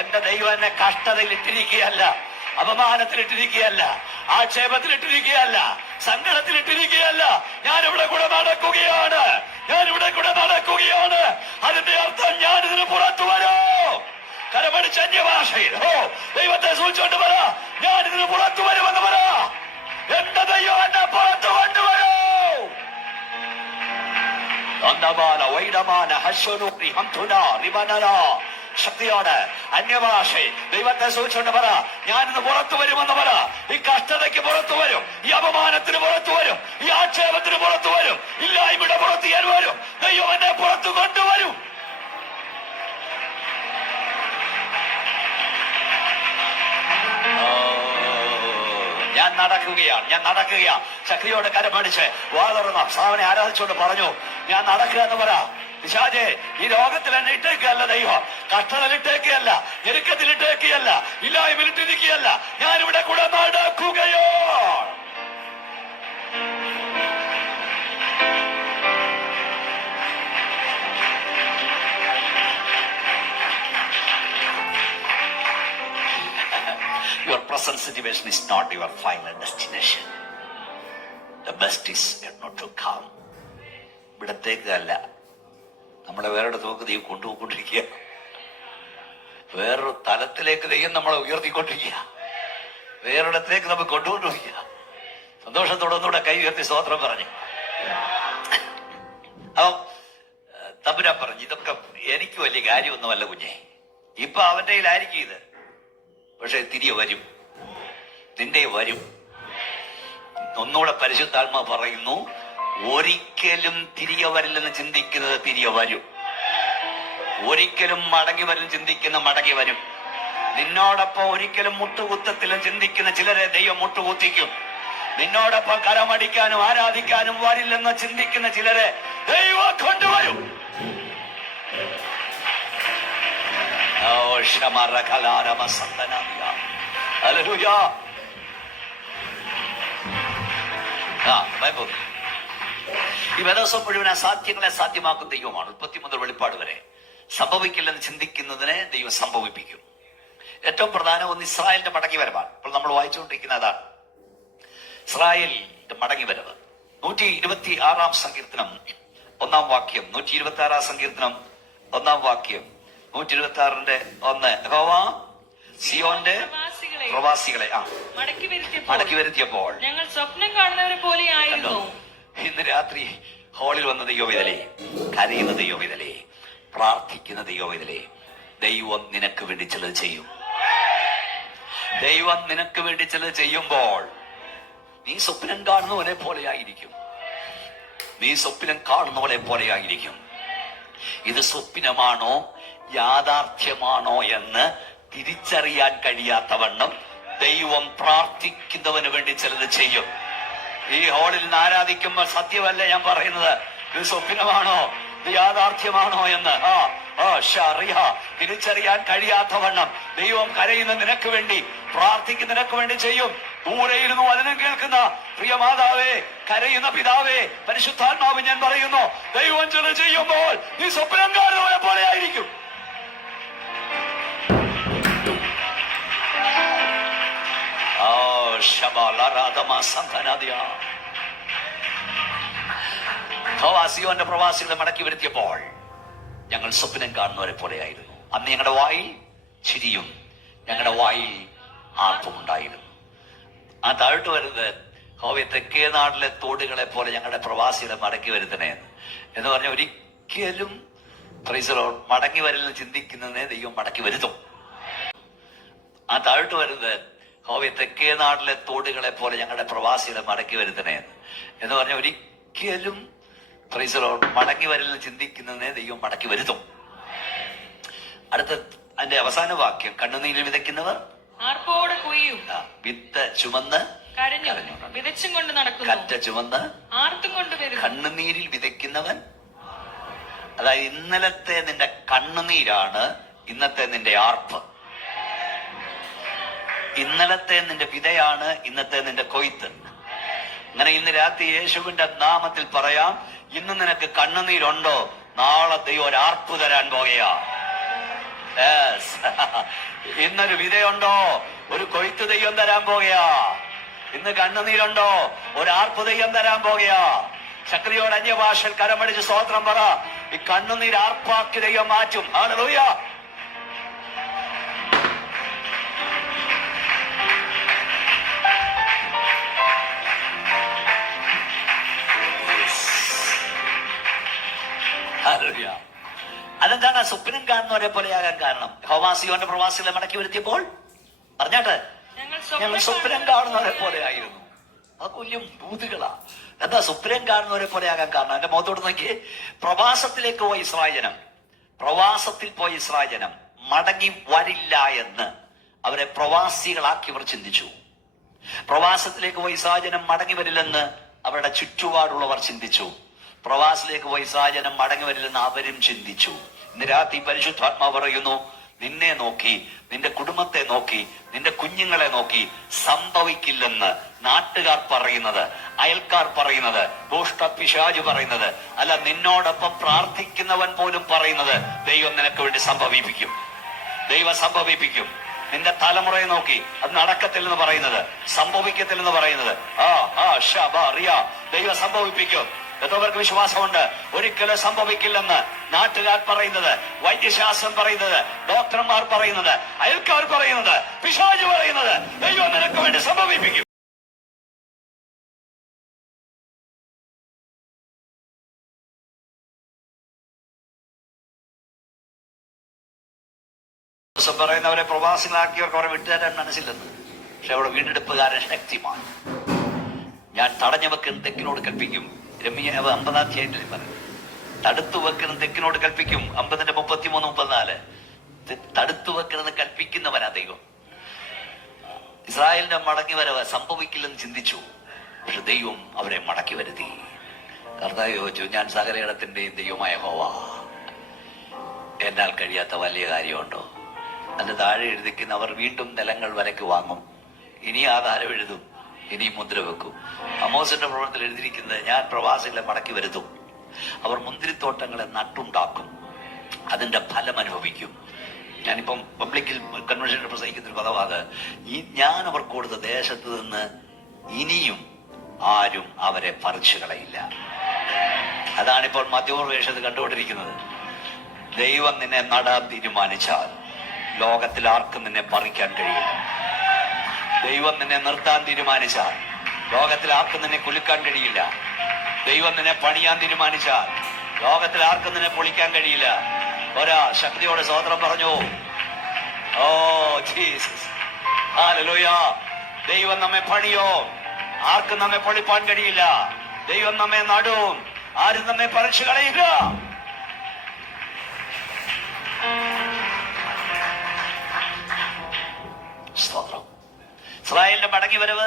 എന്റെ ദൈവം എന്നെ കഷ്ടതയിൽ ഇട്ടിരിക്കുകയല്ല, അപമാനത്തിലിട്ടിരിക്കുകയല്ല, ആക്ഷേപത്തിലിട്ടിരിക്കുകയല്ല, സങ്കടത്തിലിട്ടിരിക്കുകയല്ല. ഞാനിവിടെ കൂടെ നടക്കുകയാണ്, ഞാനിവിടെ കൂടെ നടക്കുകയാണ്. അതിന്റെ അർത്ഥം ഞാൻ ഇതിന് പുറത്തു വരൂ. കരമടിച്ച് അന്യഭാഷയിൽ ദൈവത്തെ സൂചിച്ചുകൊണ്ട് പറ, ഞാൻ ഇതിന് പുറത്തു വരുമെന്ന് പറ. എന്റെ ദൈവം എന്നെ പുറത്തു കൊണ്ടുവരൂ. ശക്തിയോട് അന്യഭാഷ ദൈവത്തെ സൂക്ഷിച്ചുകൊണ്ട് പറ, ഞാനിന്ന് പുറത്തു വരുമെന്ന് പറ. ഈ കഷ്ടതയ്ക്ക് പുറത്തു വരും, ഈ അപമാനത്തിന് പുറത്തു വരും, ഈ ആക്ഷേപത്തിന് പുറത്തു വരും, ഇല്ലായ്മയുടെ പുറത്ത് ഞാൻ വരും. ദൈവം എന്നെ പുറത്തു കൊണ്ടുവരും. ഞാൻ നടക്കുകയാണ്, ഞാൻ നടക്കുകയാണ്. ശക്തിയോടെ കരമടിച്ച് വാതുറന്ന സാവനെ ആരാധിച്ചുകൊണ്ട് പറഞ്ഞു, ഞാൻ നടക്കുക എന്ന് പറ. പിശാചേ, ഈ ലോകത്തിൽ എന്നെ ഇട്ടേക്കല്ല ദൈവം, കഷ്ടതയിലിട്ടേക്കല്ല, ഞെരുക്കത്തിലിട്ടേക്കല്ല, ഇല്ലായ്മയിലിട്ടിരിക്കുകയല്ല. ഞാനിവിടെ കൂടെ നടക്കുകയോ. Your present situation is not your final destination. The best is yet not to come. ഇവിടത്തേക്ക് അല്ല, നമ്മളെ വേറൊരു തോക്ക് ദൈവം കൊണ്ടുപോയിക്കൊണ്ടിരിക്കുക. വേറൊരു തലത്തിലേക്ക് ദൈവം നമ്മളെ ഉയർത്തിക്കൊണ്ടിരിക്കുക. വേറൊരിടത്തേക്ക് നമ്മൾ കൊണ്ടുകൊണ്ടിരിക്കുക. സന്തോഷത്തോടെ ഒന്നുകൂടെ കൈ ഉയർത്തി സ്തോത്രം പറഞ്ഞു. അപ്പം തമ്പുരാൻ പറഞ്ഞു, ഇതൊക്കെ എനിക്ക് വലിയ കാര്യമൊന്നുമല്ല കുഞ്ഞെ, ഇപ്പൊ അവന്റെ കയ്യിലായിരിക്കും ഇത്, പക്ഷെ തിരികെ വരും, നിന്റെ വരും. ഒന്നുകൂടെ പരിശുദ്ധാത്മ പറയുന്നു, ഒരിക്കലും തിരികെ വരില്ലെന്ന് ചിന്തിക്കുന്നത് തിരികെ വരും, ഒരിക്കലും മടങ്ങി വരും ചിന്തിക്കുന്ന മടങ്ങി വരും. നിന്നോടൊപ്പം ഒരിക്കലും മുട്ടുകുത്തത്തിലും ചിന്തിക്കുന്ന ചിലരെ ദൈവം മുട്ടുകുത്തിക്കും. നിന്നോടൊപ്പം കരമടിക്കാനും ആരാധിക്കാനും വരില്ലെന്ന് ചിന്തിക്കുന്ന ചിലരെ ദൈവം കൊണ്ടുവരും. ഈ വേദോസം മുഴുവൻ അസാധ്യങ്ങളെ സാധ്യമാക്കും ദൈവമാണ്. ഉൽപ്പത്തി മുതൽ വെളിപ്പാട് വരെ സംഭവിക്കില്ലെന്ന് ചിന്തിക്കുന്നതിനെ ദൈവം സംഭവിപ്പിക്കും. ഏറ്റവും പ്രധാനം ഒന്ന് ഇസ്രായേലിന്റെ മടങ്ങി വരവാണ്. ഇപ്പോൾ നമ്മൾ വായിച്ചുകൊണ്ടിരിക്കുന്ന അതാണ് ഇസ്രായേലിന്റെ മടങ്ങി വരവ്. 126 സങ്കീർത്തനം 1 വാക്യം, 126 സങ്കീർത്തനം 1 വാക്യം, 126:1. യഹോവ സിയോന്റെ പ്രവാസികളെ മടക്കി വരുത്തിയപ്പോൾ ഞങ്ങൾ സ്വപ്നം കാണുന്നവരെ പോലെ ആയിരുന്നു. ഇന്ന് രാത്രി ഹോളിൽ വന്ന ദൈവവിതലേ, കരയുന്ന ദൈവവിതലേ, പ്രാർത്ഥിക്കുന്ന ദൈവവിതലേ, ദൈവം നിനക്ക് വേണ്ടി ചിലത് ചെയ്യും. ദൈവം നിനക്ക് വേണ്ടി ചിലത് ചെയ്യുമ്പോൾ നീ സ്വപ്നം കാണുന്നവനെ പോലെയായിരിക്കും. നീ സ്വപ്നം കാണുന്നവനെ പോലെയായിരിക്കും. ഇത് സ്വപ്നമാണോ യാഥാർത്ഥ്യമാണോ എന്ന് തിരിച്ചറിയാൻ കഴിയാത്തവണ്ണം ദൈവം പ്രാർത്ഥിക്കുന്നവന് വേണ്ടി ചിലത് ചെയ്യും. ഈ ഹാളിൽ നിന്ന് ആരാധിക്കുമ്പോൾ സത്യമല്ല ഞാൻ പറയുന്നത്, ഇത് സ്വപ്നമാണോ ഇത് യാഥാർത്ഥ്യമാണോ എന്ന് തിരിച്ചറിയാൻ കഴിയാത്തവണ്ണം ദൈവം കരയുന്ന നിനക്ക് വേണ്ടി, പ്രാർത്ഥിക്കുന്ന നിനക്ക് വേണ്ടി ചെയ്യും. ദൂരെ ഇരുന്നു വചനം കേൾക്കുന്ന പ്രിയ മാതാവേ, കരയുന്ന പിതാവേ, പരിശുദ്ധാത്മാവ് ഞാൻ പറയുന്നു, ദൈവം ചില ചെയ്യുമ്പോൾ നീ സ്വപ്നം കാണുന്നവനെ പോലെ ആയിരിക്കും. സിയോന്റെ പ്രവാസികളെ മടക്കി വരുത്തിയപ്പോൾ ഞങ്ങൾ സ്വപ്നം കാണുന്നവരെ പോലെയായിരുന്നു. അന്ന് ഞങ്ങളുടെ വായിൽ ചിരിയും ഞങ്ങളുടെ വായിൽ ആർപ്പും ഉണ്ടായിരുന്നു. ആ താഴ്ത്തു വരുന്നത് ഹോവേ, തെക്കേ നാട്ടിലെ തോടുകളെ പോലെ ഞങ്ങളുടെ പ്രവാസികളെ മടക്കി വരുത്തണേ എന്ന് പറഞ്ഞ ഒരിക്കലും മടങ്ങി വരലിൽ ചിന്തിക്കുന്നതിനെ ദൈവം മടക്കി വരുത്തും. ആ താഴ്ത്തു വരുന്നത് ഹോവേ, തെക്കേ നാട്ടിലെ തോടുകളെ പോലെ ഞങ്ങളുടെ പ്രവാസികളെ മടക്കി വരുത്തണേ എന്ന് പറഞ്ഞ ഒരിക്കലും മടങ്ങി വരലിൽ ചിന്തിക്കുന്നതിനെ ദൈവം മടക്കി വരുത്തും. അടുത്ത അതിന്റെ അവസാന വാക്യം, കണ്ണുനീരിൽ വിതയ്ക്കുന്നവർ ആർപ്പോടെ കൊയ്യും, വിത്ത് ചുമന്ന് വിതച്ചും കൊണ്ട് നടക്കുന്നു, കറ്റ ചുമന്ന് ആർത്തും കൊണ്ട് വരും. കണ്ണുനീരിൽ വിതയ്ക്കുന്നവൻ, അതായത് ഇന്നലത്തെ നിന്റെ കണ്ണുനീരാണ് ഇന്നത്തെ നിന്റെ ആർപ്പ്. ഇന്നലത്തെ നിന്റെ വിതയാണ് ഇന്നത്തെ നിന്റെ കൊയ്ത്ത്. അങ്ങനെ ഇന്ന് രാത്രി യേശുവിന്റെ നാമത്തിൽ പറയാം, ഇന്ന് നിനക്ക് കണ്ണുനീരുണ്ടോ, നാളെ ദൈവം ഒരു ആർപ്പ് തരാൻ പോകുകയാ. ഇന്നൊരു വിതയുണ്ടോ, ഒരു കൊയ്ത്ത് ദൈവം തരാൻ പോകുകയാ. ഇന്ന് കണ്ണുനീരുണ്ടോ, ഒരു ആർപ്പ് ദൈവം തരാൻ പോകുകയാ. ശക്തിയോട് അന്യഭാഷയിൽ കരമടിച്ച് സ്തോത്രം പറ. ഈ കണ്ണുനീർ ആർപ്പാക്കി ദൈവം മാറ്റും. ഹല്ലേലൂയ. അതെന്താണ് സ്വപ്നം കാണുന്നവരെ പോലെയാകാൻ കാരണം? ഹോവാസിയോന്റെ പ്രവാസികളെ മടക്കി വരുത്തിയപ്പോൾ പറഞ്ഞാട്ട് ഞങ്ങൾ സ്വപ്നം കാണുന്നവരെ പോലെ ആയിരുന്നു. അത് വലിയ ഭൂതികളാ. എന്താ സ്വപ്നം കാണുന്നവരെ പോലെ ആകാൻ കാരണം? എന്റെ മുഖത്തോട് നോക്കി. പ്രവാസത്തിലേക്ക് പോയ ഇസ്രായേൽ ജനം മടങ്ങി വരില്ല എന്ന് അവരെ പ്രവാസികളാക്കി അവർ ചിന്തിച്ചു. പ്രവാസത്തിലേക്ക് പോയ ഇസ്രായേൽ ജനം മടങ്ങി വരില്ലെന്ന് അവരുടെ ചുറ്റുപാടുള്ളവർ ചിന്തിച്ചു. പ്രവാസത്തിലേക്ക് പോയി ഇസ്രായേൽ മടങ്ങി വരില്ലെന്ന് അവരും ചിന്തിച്ചു. ഇന്ന് രാത്രി പരിശുദ്ധാത്മാവ് പറയുന്നു, നിന്നെ നോക്കി, നിന്റെ കുടുംബത്തെ നോക്കി, നിന്റെ കുഞ്ഞുങ്ങളെ നോക്കി സംഭവിക്കില്ലെന്ന് നാട്ടുകാർ പറയുന്നത്, അയൽക്കാർ പറയുന്നത്, ദുഷ്ടപിശാച് പറയുന്നത്, അല്ല നിന്നോടൊപ്പം പ്രാർത്ഥിക്കുന്നവൻ പോലും പറയുന്നത് ദൈവം നിനക്ക് വേണ്ടി സംഭവിപ്പിക്കും. ദൈവം സംഭവിപ്പിക്കും. നിന്റെ തലമുറയെ നോക്കി അത് നടക്കത്തില്ലെന്ന് പറയുന്നത്, സംഭവിക്കത്തില്ലെന്ന് പറയുന്നത് ദൈവം സംഭവിപ്പിക്കും. എത്രവർക്ക് വിശ്വാസമുണ്ട് ഒരിക്കലും സംഭവിക്കില്ലെന്ന് നാട്ടുകാർ പറയുന്നത്, വൈദ്യശാസ്ത്രം പറയുന്നത്, ഡോക്ടർമാർ പറയുന്നത്, അയൽക്കാർ പറയുന്നത്, പിശാച് പറയുന്നത് ദൈവം നിനക്ക് വേണ്ടി സംഭവിപ്പിക്കും. ദിവസം പറയുന്നവരെ പ്രവാസികളാക്കിയവർക്ക് അവരെ വിട്ടുതരാൻ മനസ്സില്ലെന്ന്. പക്ഷെ അവിടെ വീണ്ടെടുപ്പുകാരൻ ശക്തിമാണ്. ഞാൻ തടഞ്ഞു വെക്കുന്ന തെക്കിനോട് കൽപ്പിക്കും. രമ്യ 50-ാം അധ്യായത്തിൽ പറഞ്ഞു. തടുത്തു വെക്കുന്ന തെക്കിനോട് കൽപ്പിക്കും. 50-33-34. തടുത്തു വെക്കുന്നത് കൽപ്പിക്കുന്നവനാ ദൈവം. ഇസ്രായേലിന്റെ മടങ്ങി വരവ് സംഭവിക്കില്ലെന്ന് ചിന്തിച്ചു. പക്ഷെ ദൈവം അവരെ മടക്കി വരുത്തി. കർത്താവ് ചോദിച്ചു, ഞാൻ സകലയിടത്തിന്റെയും ദൈവമായ യഹോവ, എന്നാൽ കഴിയാത്ത വലിയ കാര്യമുണ്ടോ? അതിന്റെ താഴെ എഴുതിക്കുന്ന അവർ വീണ്ടും നിലങ്ങൾ വിലക്ക് വാങ്ങും, ഇനി ആധാരം എഴുതും, ഇനി മുദ്ര വെക്കും. അമോസിന്റെ പ്രവർത്തനത്തിൽ എഴുതിയിരിക്കുന്നത്, ഞാൻ പ്രവാസികളെ മടക്കി വരുത്തും, അവർ മുന്തിരിത്തോട്ടങ്ങളെ നട്ടുണ്ടാക്കും, അതിന്റെ ഫലം അനുഭവിക്കും. ഞാനിപ്പം പബ്ലിക്കിൽ കൺവെൻഷനിൽ പ്രസംഗിക്കുന്ന ഒരു പദമാണ്, ഈ ഞാൻ അവർ കൊടുത്ത ദേശത്ത് നിന്ന് ഇനിയും ആരും അവരെ പറിച്ചു കളയില്ല. അതാണിപ്പോൾ മധ്യപ്രദേശത്ത് കണ്ടുകൊണ്ടിരിക്കുന്നത്. ദൈവം നിന്നെ നടാൻ തീരുമാനിച്ചാൽ ലോകത്തിൽ ആർക്കും നിന്നെ പറിക്കാൻ കഴിയില്ല. ദൈവം നിന്നെ നിർത്താൻ തീരുമാനിച്ചാൽ ലോകത്തിൽ ആർക്കും നിന്നെ കുലുക്കാൻ കഴിയില്ല. ദൈവം നിന്നെ പണിയാൻ തീരുമാനിച്ചാൽ ലോകത്തിൽ ആർക്കും നിന്നെ പൊളിക്കാൻ കഴിയില്ല. ഒരാ ശക്തിയോടെ സ്തോത്രം പറഞ്ഞു. Oh Jesus, hallelujah. ദൈവം നമ്മെ പണിയോ, ആർക്കും നമ്മെ പൊളിപ്പാൻ കഴിയില്ല. ദൈവം നമ്മെ നടും, ആരും നമ്മെ പറിച്ചു കളയില്ല. സ്തോത്രം. ഇസ്രായേലിന്റെ മടങ്ങി വരവ്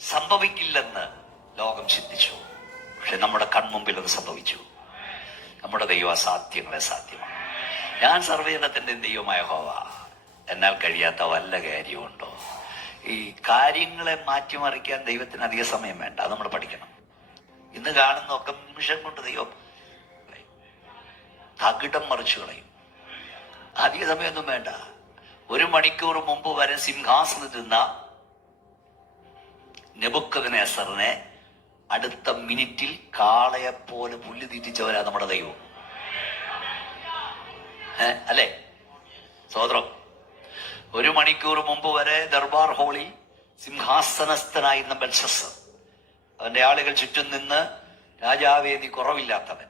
സംഭവിക്കില്ലെന്ന് ലോകം ചിന്തിച്ചു. പക്ഷെ നമ്മുടെ കൺമുമ്പിൽ അത് സംഭവിച്ചു. നമ്മുടെ ദൈവം അസാധ്യങ്ങളെ സാധ്യമാണ്. ഞാൻ സർവ്വജനത്തിന്റെ ദൈവമായ യഹോവ, എന്നാൽ കഴിയാത്ത വല്ല കാര്യമുണ്ടോ? ഈ കാര്യങ്ങളെ മാറ്റിമറിക്കാൻ ദൈവത്തിന് അധിക സമയം വേണ്ട. അത് നമ്മൾ പഠിക്കണം. ഇന്ന് കാണുന്നൊക്കെ നിമിഷം കൊണ്ട് ദൈവം തകിടം മറിച്ചു കളയും. അധിക സമയമൊന്നും വേണ്ട. 1 മണിക്കൂർ മുമ്പ് വരെ സിംഹാസനത്തിൽ നിന്ന നെബൂഖദ്നേസറിനെ അടുത്ത മിനിറ്റിൽ കാളയെപ്പോലെ പുല്ല് തീറ്റിച്ചവരാ നമ്മുടെ ദൈവം. അല്ലേ? സ്വതന്ത്രം. 1 മണിക്കൂർ മുമ്പ് വരെ ദർബാർ ഹാളിൽ സിംഹാസനസ്ഥനായിരുന്ന ബെൽഷസ്സർ, അവന്റെ ആളുകൾ ചുറ്റും നിന്ന്, രാജാവേ നീ കുറവില്ലാത്തവൻ,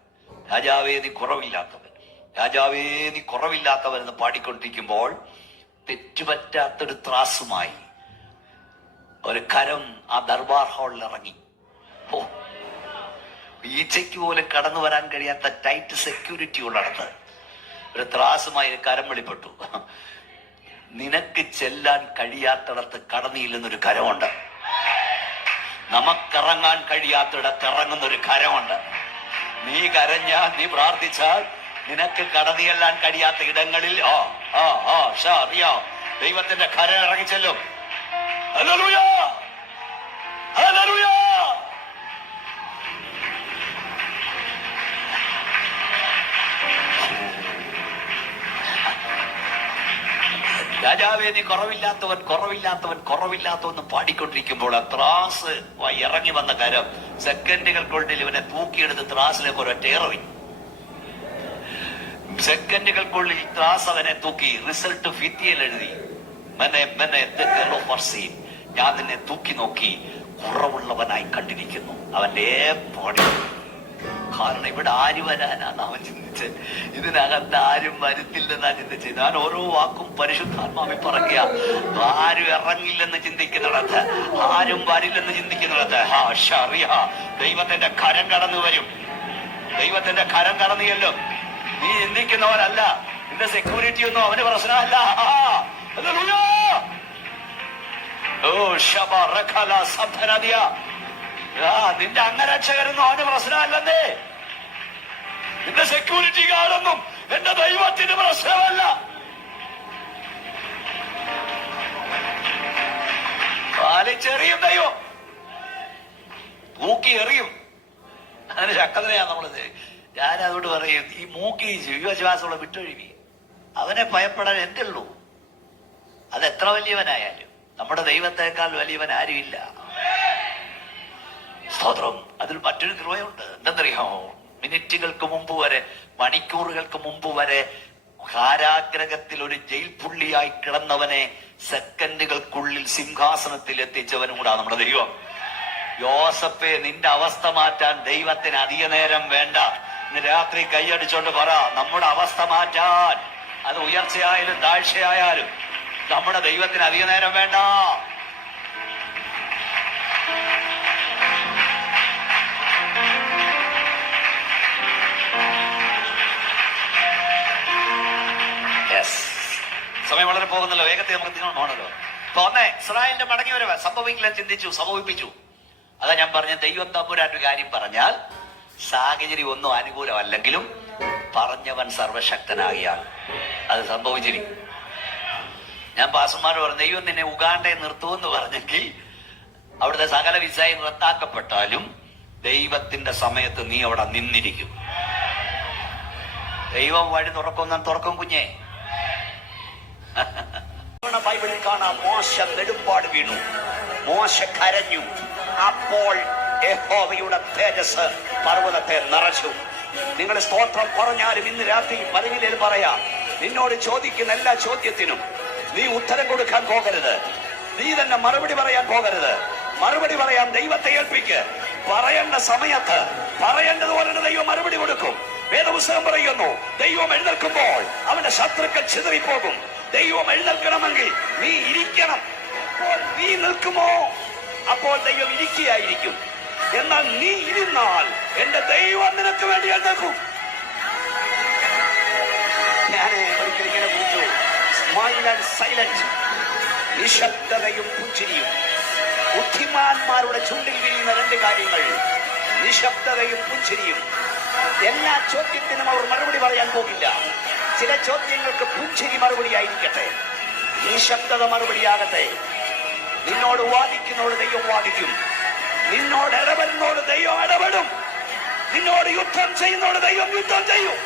രാജാവേ നീ കുറവില്ലാത്തവൻ, രാജാവേ നീ കുറവില്ലാത്തവൻ എന്ന് പാടിക്കൊണ്ടിരിക്കുമ്പോൾ തെറ്റുപറ്റാത്തൊരു ത്രാസുമായി ഒരു കരം ആ ദർബാർ ഹാളിൽ ഇറങ്ങി. ഓ, ഈച്ചയ്ക്ക് പോലും കടന്നു വരാൻ കഴിയാത്ത ടൈറ്റ് സെക്യൂരിറ്റി ഉള്ളിടത്ത് ഒരു ത്രാസുമായി ഒരു കരം വെളിപ്പെട്ടു. നിനക്ക് ചെല്ലാൻ കഴിയാത്തിടത്ത് കടന്നില്ലെന്നൊരു കരമുണ്ട്. നമുക്കിറങ്ങാൻ കഴിയാത്തിടത്ത് ഇറങ്ങുന്നൊരു കരമുണ്ട്. നീ കരഞ്ഞാൽ, നീ പ്രാർത്ഥിച്ചാൽ നിനക്ക് കടന്നു ചെല്ലാൻ കഴിയാത്ത ഇടങ്ങളിൽ ദൈവത്തിന്റെ കരം ഇറങ്ങിച്ചെല്ലും. Hallelujah, hallelujah. രാജാവേ നീ കുറവില്ലാത്തവൻ, കുറവില്ലാത്തവൻ, കുറവില്ലാത്തവൻ പാടിക്കൊണ്ടിരിക്കുമ്പോൾ ആ ത്രാസ് ഇറങ്ങി വന്ന കരം സെക്കൻഡുകൾക്കുള്ളിൽ ഇവനെ തൂക്കിയെടുത്ത് ത്രാസിലേക്ക് ഒരൊറ്റ എറിഞ്ഞു. സെക്കൻഡുകൾക്കുള്ളിൽ ത്രാസ് അവനെ തൂക്കി. റിസൾട്ട് ഭിത്തിയിൽ എഴുതി, ഞാൻ നിന്നെ തൂക്കി നോക്കി, കുറവുള്ളവനായി കണ്ടിരിക്കുന്നു. അവന്റെ ബോഡി. കാരണം ഇവിടെ ആര് വരാനാണ് അവൻ ചിന്തിച്ച്, ഇതിനകത്ത് ആരും വരുത്തില്ലെന്നാ ചിന്തിച്ച്. ഞാൻ ഓരോ വാക്കും പരിശുദ്ധാത്മാവിൽ പറയുക. ആരും ഇറങ്ങില്ലെന്ന് ചിന്തിക്കുന്നിടത്ത്, ആരും വരില്ലെന്ന് ചിന്തിക്കുന്നിടത്ത് ദൈവത്തിന്റെ കരം കടന്നു വരും. ദൈവത്തിന്റെ കരം കടന്നു ചെല്ലും. നീ ചിന്തിക്കുന്നവരല്ല, നിന്റെ സെക്യൂരിറ്റി ഒന്നും അവന് പ്രശ്നമല്ല. നിന്റെ അംഗരക്ഷകരൊന്നും അവന് പ്രശ്നമല്ലെന്നേ. നിന്റെ സെക്യൂരിറ്റി ഗാർഡൊന്നും എന്റെ ദൈവത്തിന് പ്രശ്നമല്ല. പാലിച്ചെറിയും ദൈവം, തൂക്കി എറിയും. അങ്ങനെ ശക്തതയാ നമ്മളത്. ഞാൻ അതുകൊണ്ട് പറയും, ഈ മൂക്കി ജീവശ്വാസമുള്ള വിട്ടൊഴിവി അവനെ ഭയപ്പെടാൻ എന്തുള്ളൂ. അത് എത്ര വലിയവനായാലും നമ്മുടെ ദൈവത്തെക്കാൾ വലിയവൻ ആരുമില്ല. സ്തോത്രം. അതിൽ മറ്റൊരു കൃപയുണ്ട്. എന്തെന്നറിയാമോ? മിനിറ്റുകൾക്ക് മുമ്പ് വരെ, മണിക്കൂറുകൾക്ക് മുമ്പ് വരെ കാരാഗ്രഹത്തിൽ ഒരു ജയിൽ പുള്ളിയായി കിടന്നവനെ സെക്കൻഡുകൾക്കുള്ളിൽ സിംഹാസനത്തിൽ എത്തിച്ചവനും കൂടാ നമ്മുടെ ദൈവം. യോസഫേ, നിന്റെ അവസ്ഥ മാറ്റാൻ ദൈവത്തിന് അധിക നേരം വേണ്ട. ഇന്ന് രാത്രി കൈയടിച്ചോണ്ട് പറ, നമ്മുടെ അവസ്ഥ മാറ്റാൻ അത് ഉയർച്ചയായാലും താഴ്ചയായാലും നമ്മുടെ ദൈവത്തിന് അധിക നേരം വേണ്ട. സമയം വളരെ പോകുന്നല്ലോ, വേഗത്തിൽ നമുക്ക് നിങ്ങൾ പോകണല്ലോ. അപ്പൊ ഒന്ന് ഇസ്രായേലിന്റെ മടങ്ങി വരവ് സംഭവിക്കില്ല ചിന്തിച്ചു, സംഭവിപ്പിച്ചു. അതാ ഞാൻ പറഞ്ഞ ദൈവം തമ്പുരാന്റെ കാര്യം പറഞ്ഞാൽ സാഹചര്യം ഒന്നും അനുകൂലമല്ലെങ്കിലും പറഞ്ഞവൻ സർവശക്തനാകിയാൽ അത് സംഭവിച്ചിരിക്കും. ഞാൻ പാസന്മാർ പറഞ്ഞു, ദൈവം നിന്നെ ഉഗാണ്ടയെ നിർത്തുമെന്ന് പറഞ്ഞെങ്കിൽ അവിടുത്തെ സകല വിസയും റദ്ദാക്കപ്പെട്ടാലും ദൈവത്തിന്റെ സമയത്ത് നീ അവിടെ നിന്നിരിക്കും. ദൈവം വഴി തുറക്കും കുഞ്ഞെ. ബൈബിളിൽ കാണാം, മോശ നെടുമ്പാട് വീണു, മോശ കരഞ്ഞു, അപ്പോൾ യഹോവയുടെ തേജസ് പർവ്വതത്തെ നിറച്ചു. നിങ്ങൾ സ്തോത്രം പറഞ്ഞാലും ഇന്ന് രാത്രി പരങ്ങിലേൽ പറയാം, നിന്നോട് ചോദിക്കുന്ന എല്ലാ ചോദ്യത്തിനും നീ ഉത്തരം കൊടുക്കാൻ പോകരുത്, നീ തന്നെ മറുപടി പറയാൻ പോകരുത്. മറുപടി പറയാൻ ദൈവത്തെ ഏൽപ്പിക്ക്. പറയേണ്ട സമയത്ത് പറയേണ്ടതുപോലെ ദൈവം മറുപടി കൊടുക്കും. വേദപുസ്തകം പറയുന്നു, ദൈവം എഴുന്നേൽക്കുമ്പോൾ അവന്റെ ശത്രുക്കൾ ചിതറിപ്പോകും. ദൈവം എഴുന്നേൽക്കണമെങ്കിൽ നീ ഇരിക്കണം. അപ്പോൾ നീ നിൽക്കുമോ? അപ്പോൾ ദൈവം ഇരിക്കുകയായിരിക്കും. എന്നാൽ നീ ഇരുന്നാൽ എന്റെ ദൈവം നിനക്ക് വേണ്ടി എഴുന്നേൽക്കും. ഞാൻ ഒരിക്കലിങ്ങനെ വിളിച്ചു, സ്മൈൽ ആൻഡ് സൈലന്റ്. നിശബ്ദതയും പുഞ്ചിരിയും. ബുദ്ധിമാന്മാരുടെ ചുണ്ടിൽ വീഴുന്ന രണ്ട് കാര്യങ്ങൾ, നിശബ്ദതയും പുഞ്ചിരിയും. എല്ലാ ചോദ്യത്തിനും അവർ മറുപടി പറയാൻ പോകില്ല. ചില ചോദ്യങ്ങൾക്ക് പുഞ്ചിരി മറുപടി ആയിരിക്കട്ടെ, നിശബ്ദത മറുപടിയാകട്ടെ. നിന്നോട് വാദിക്കുന്നോട് ദൈവം വാദിക്കും, നിന്നോട് ഇടപെടുന്നോട് ദൈവം ഇടപെടും, നിന്നോട് യുദ്ധം ചെയ്യുന്നോട് ദൈവം യുദ്ധം ചെയ്യും.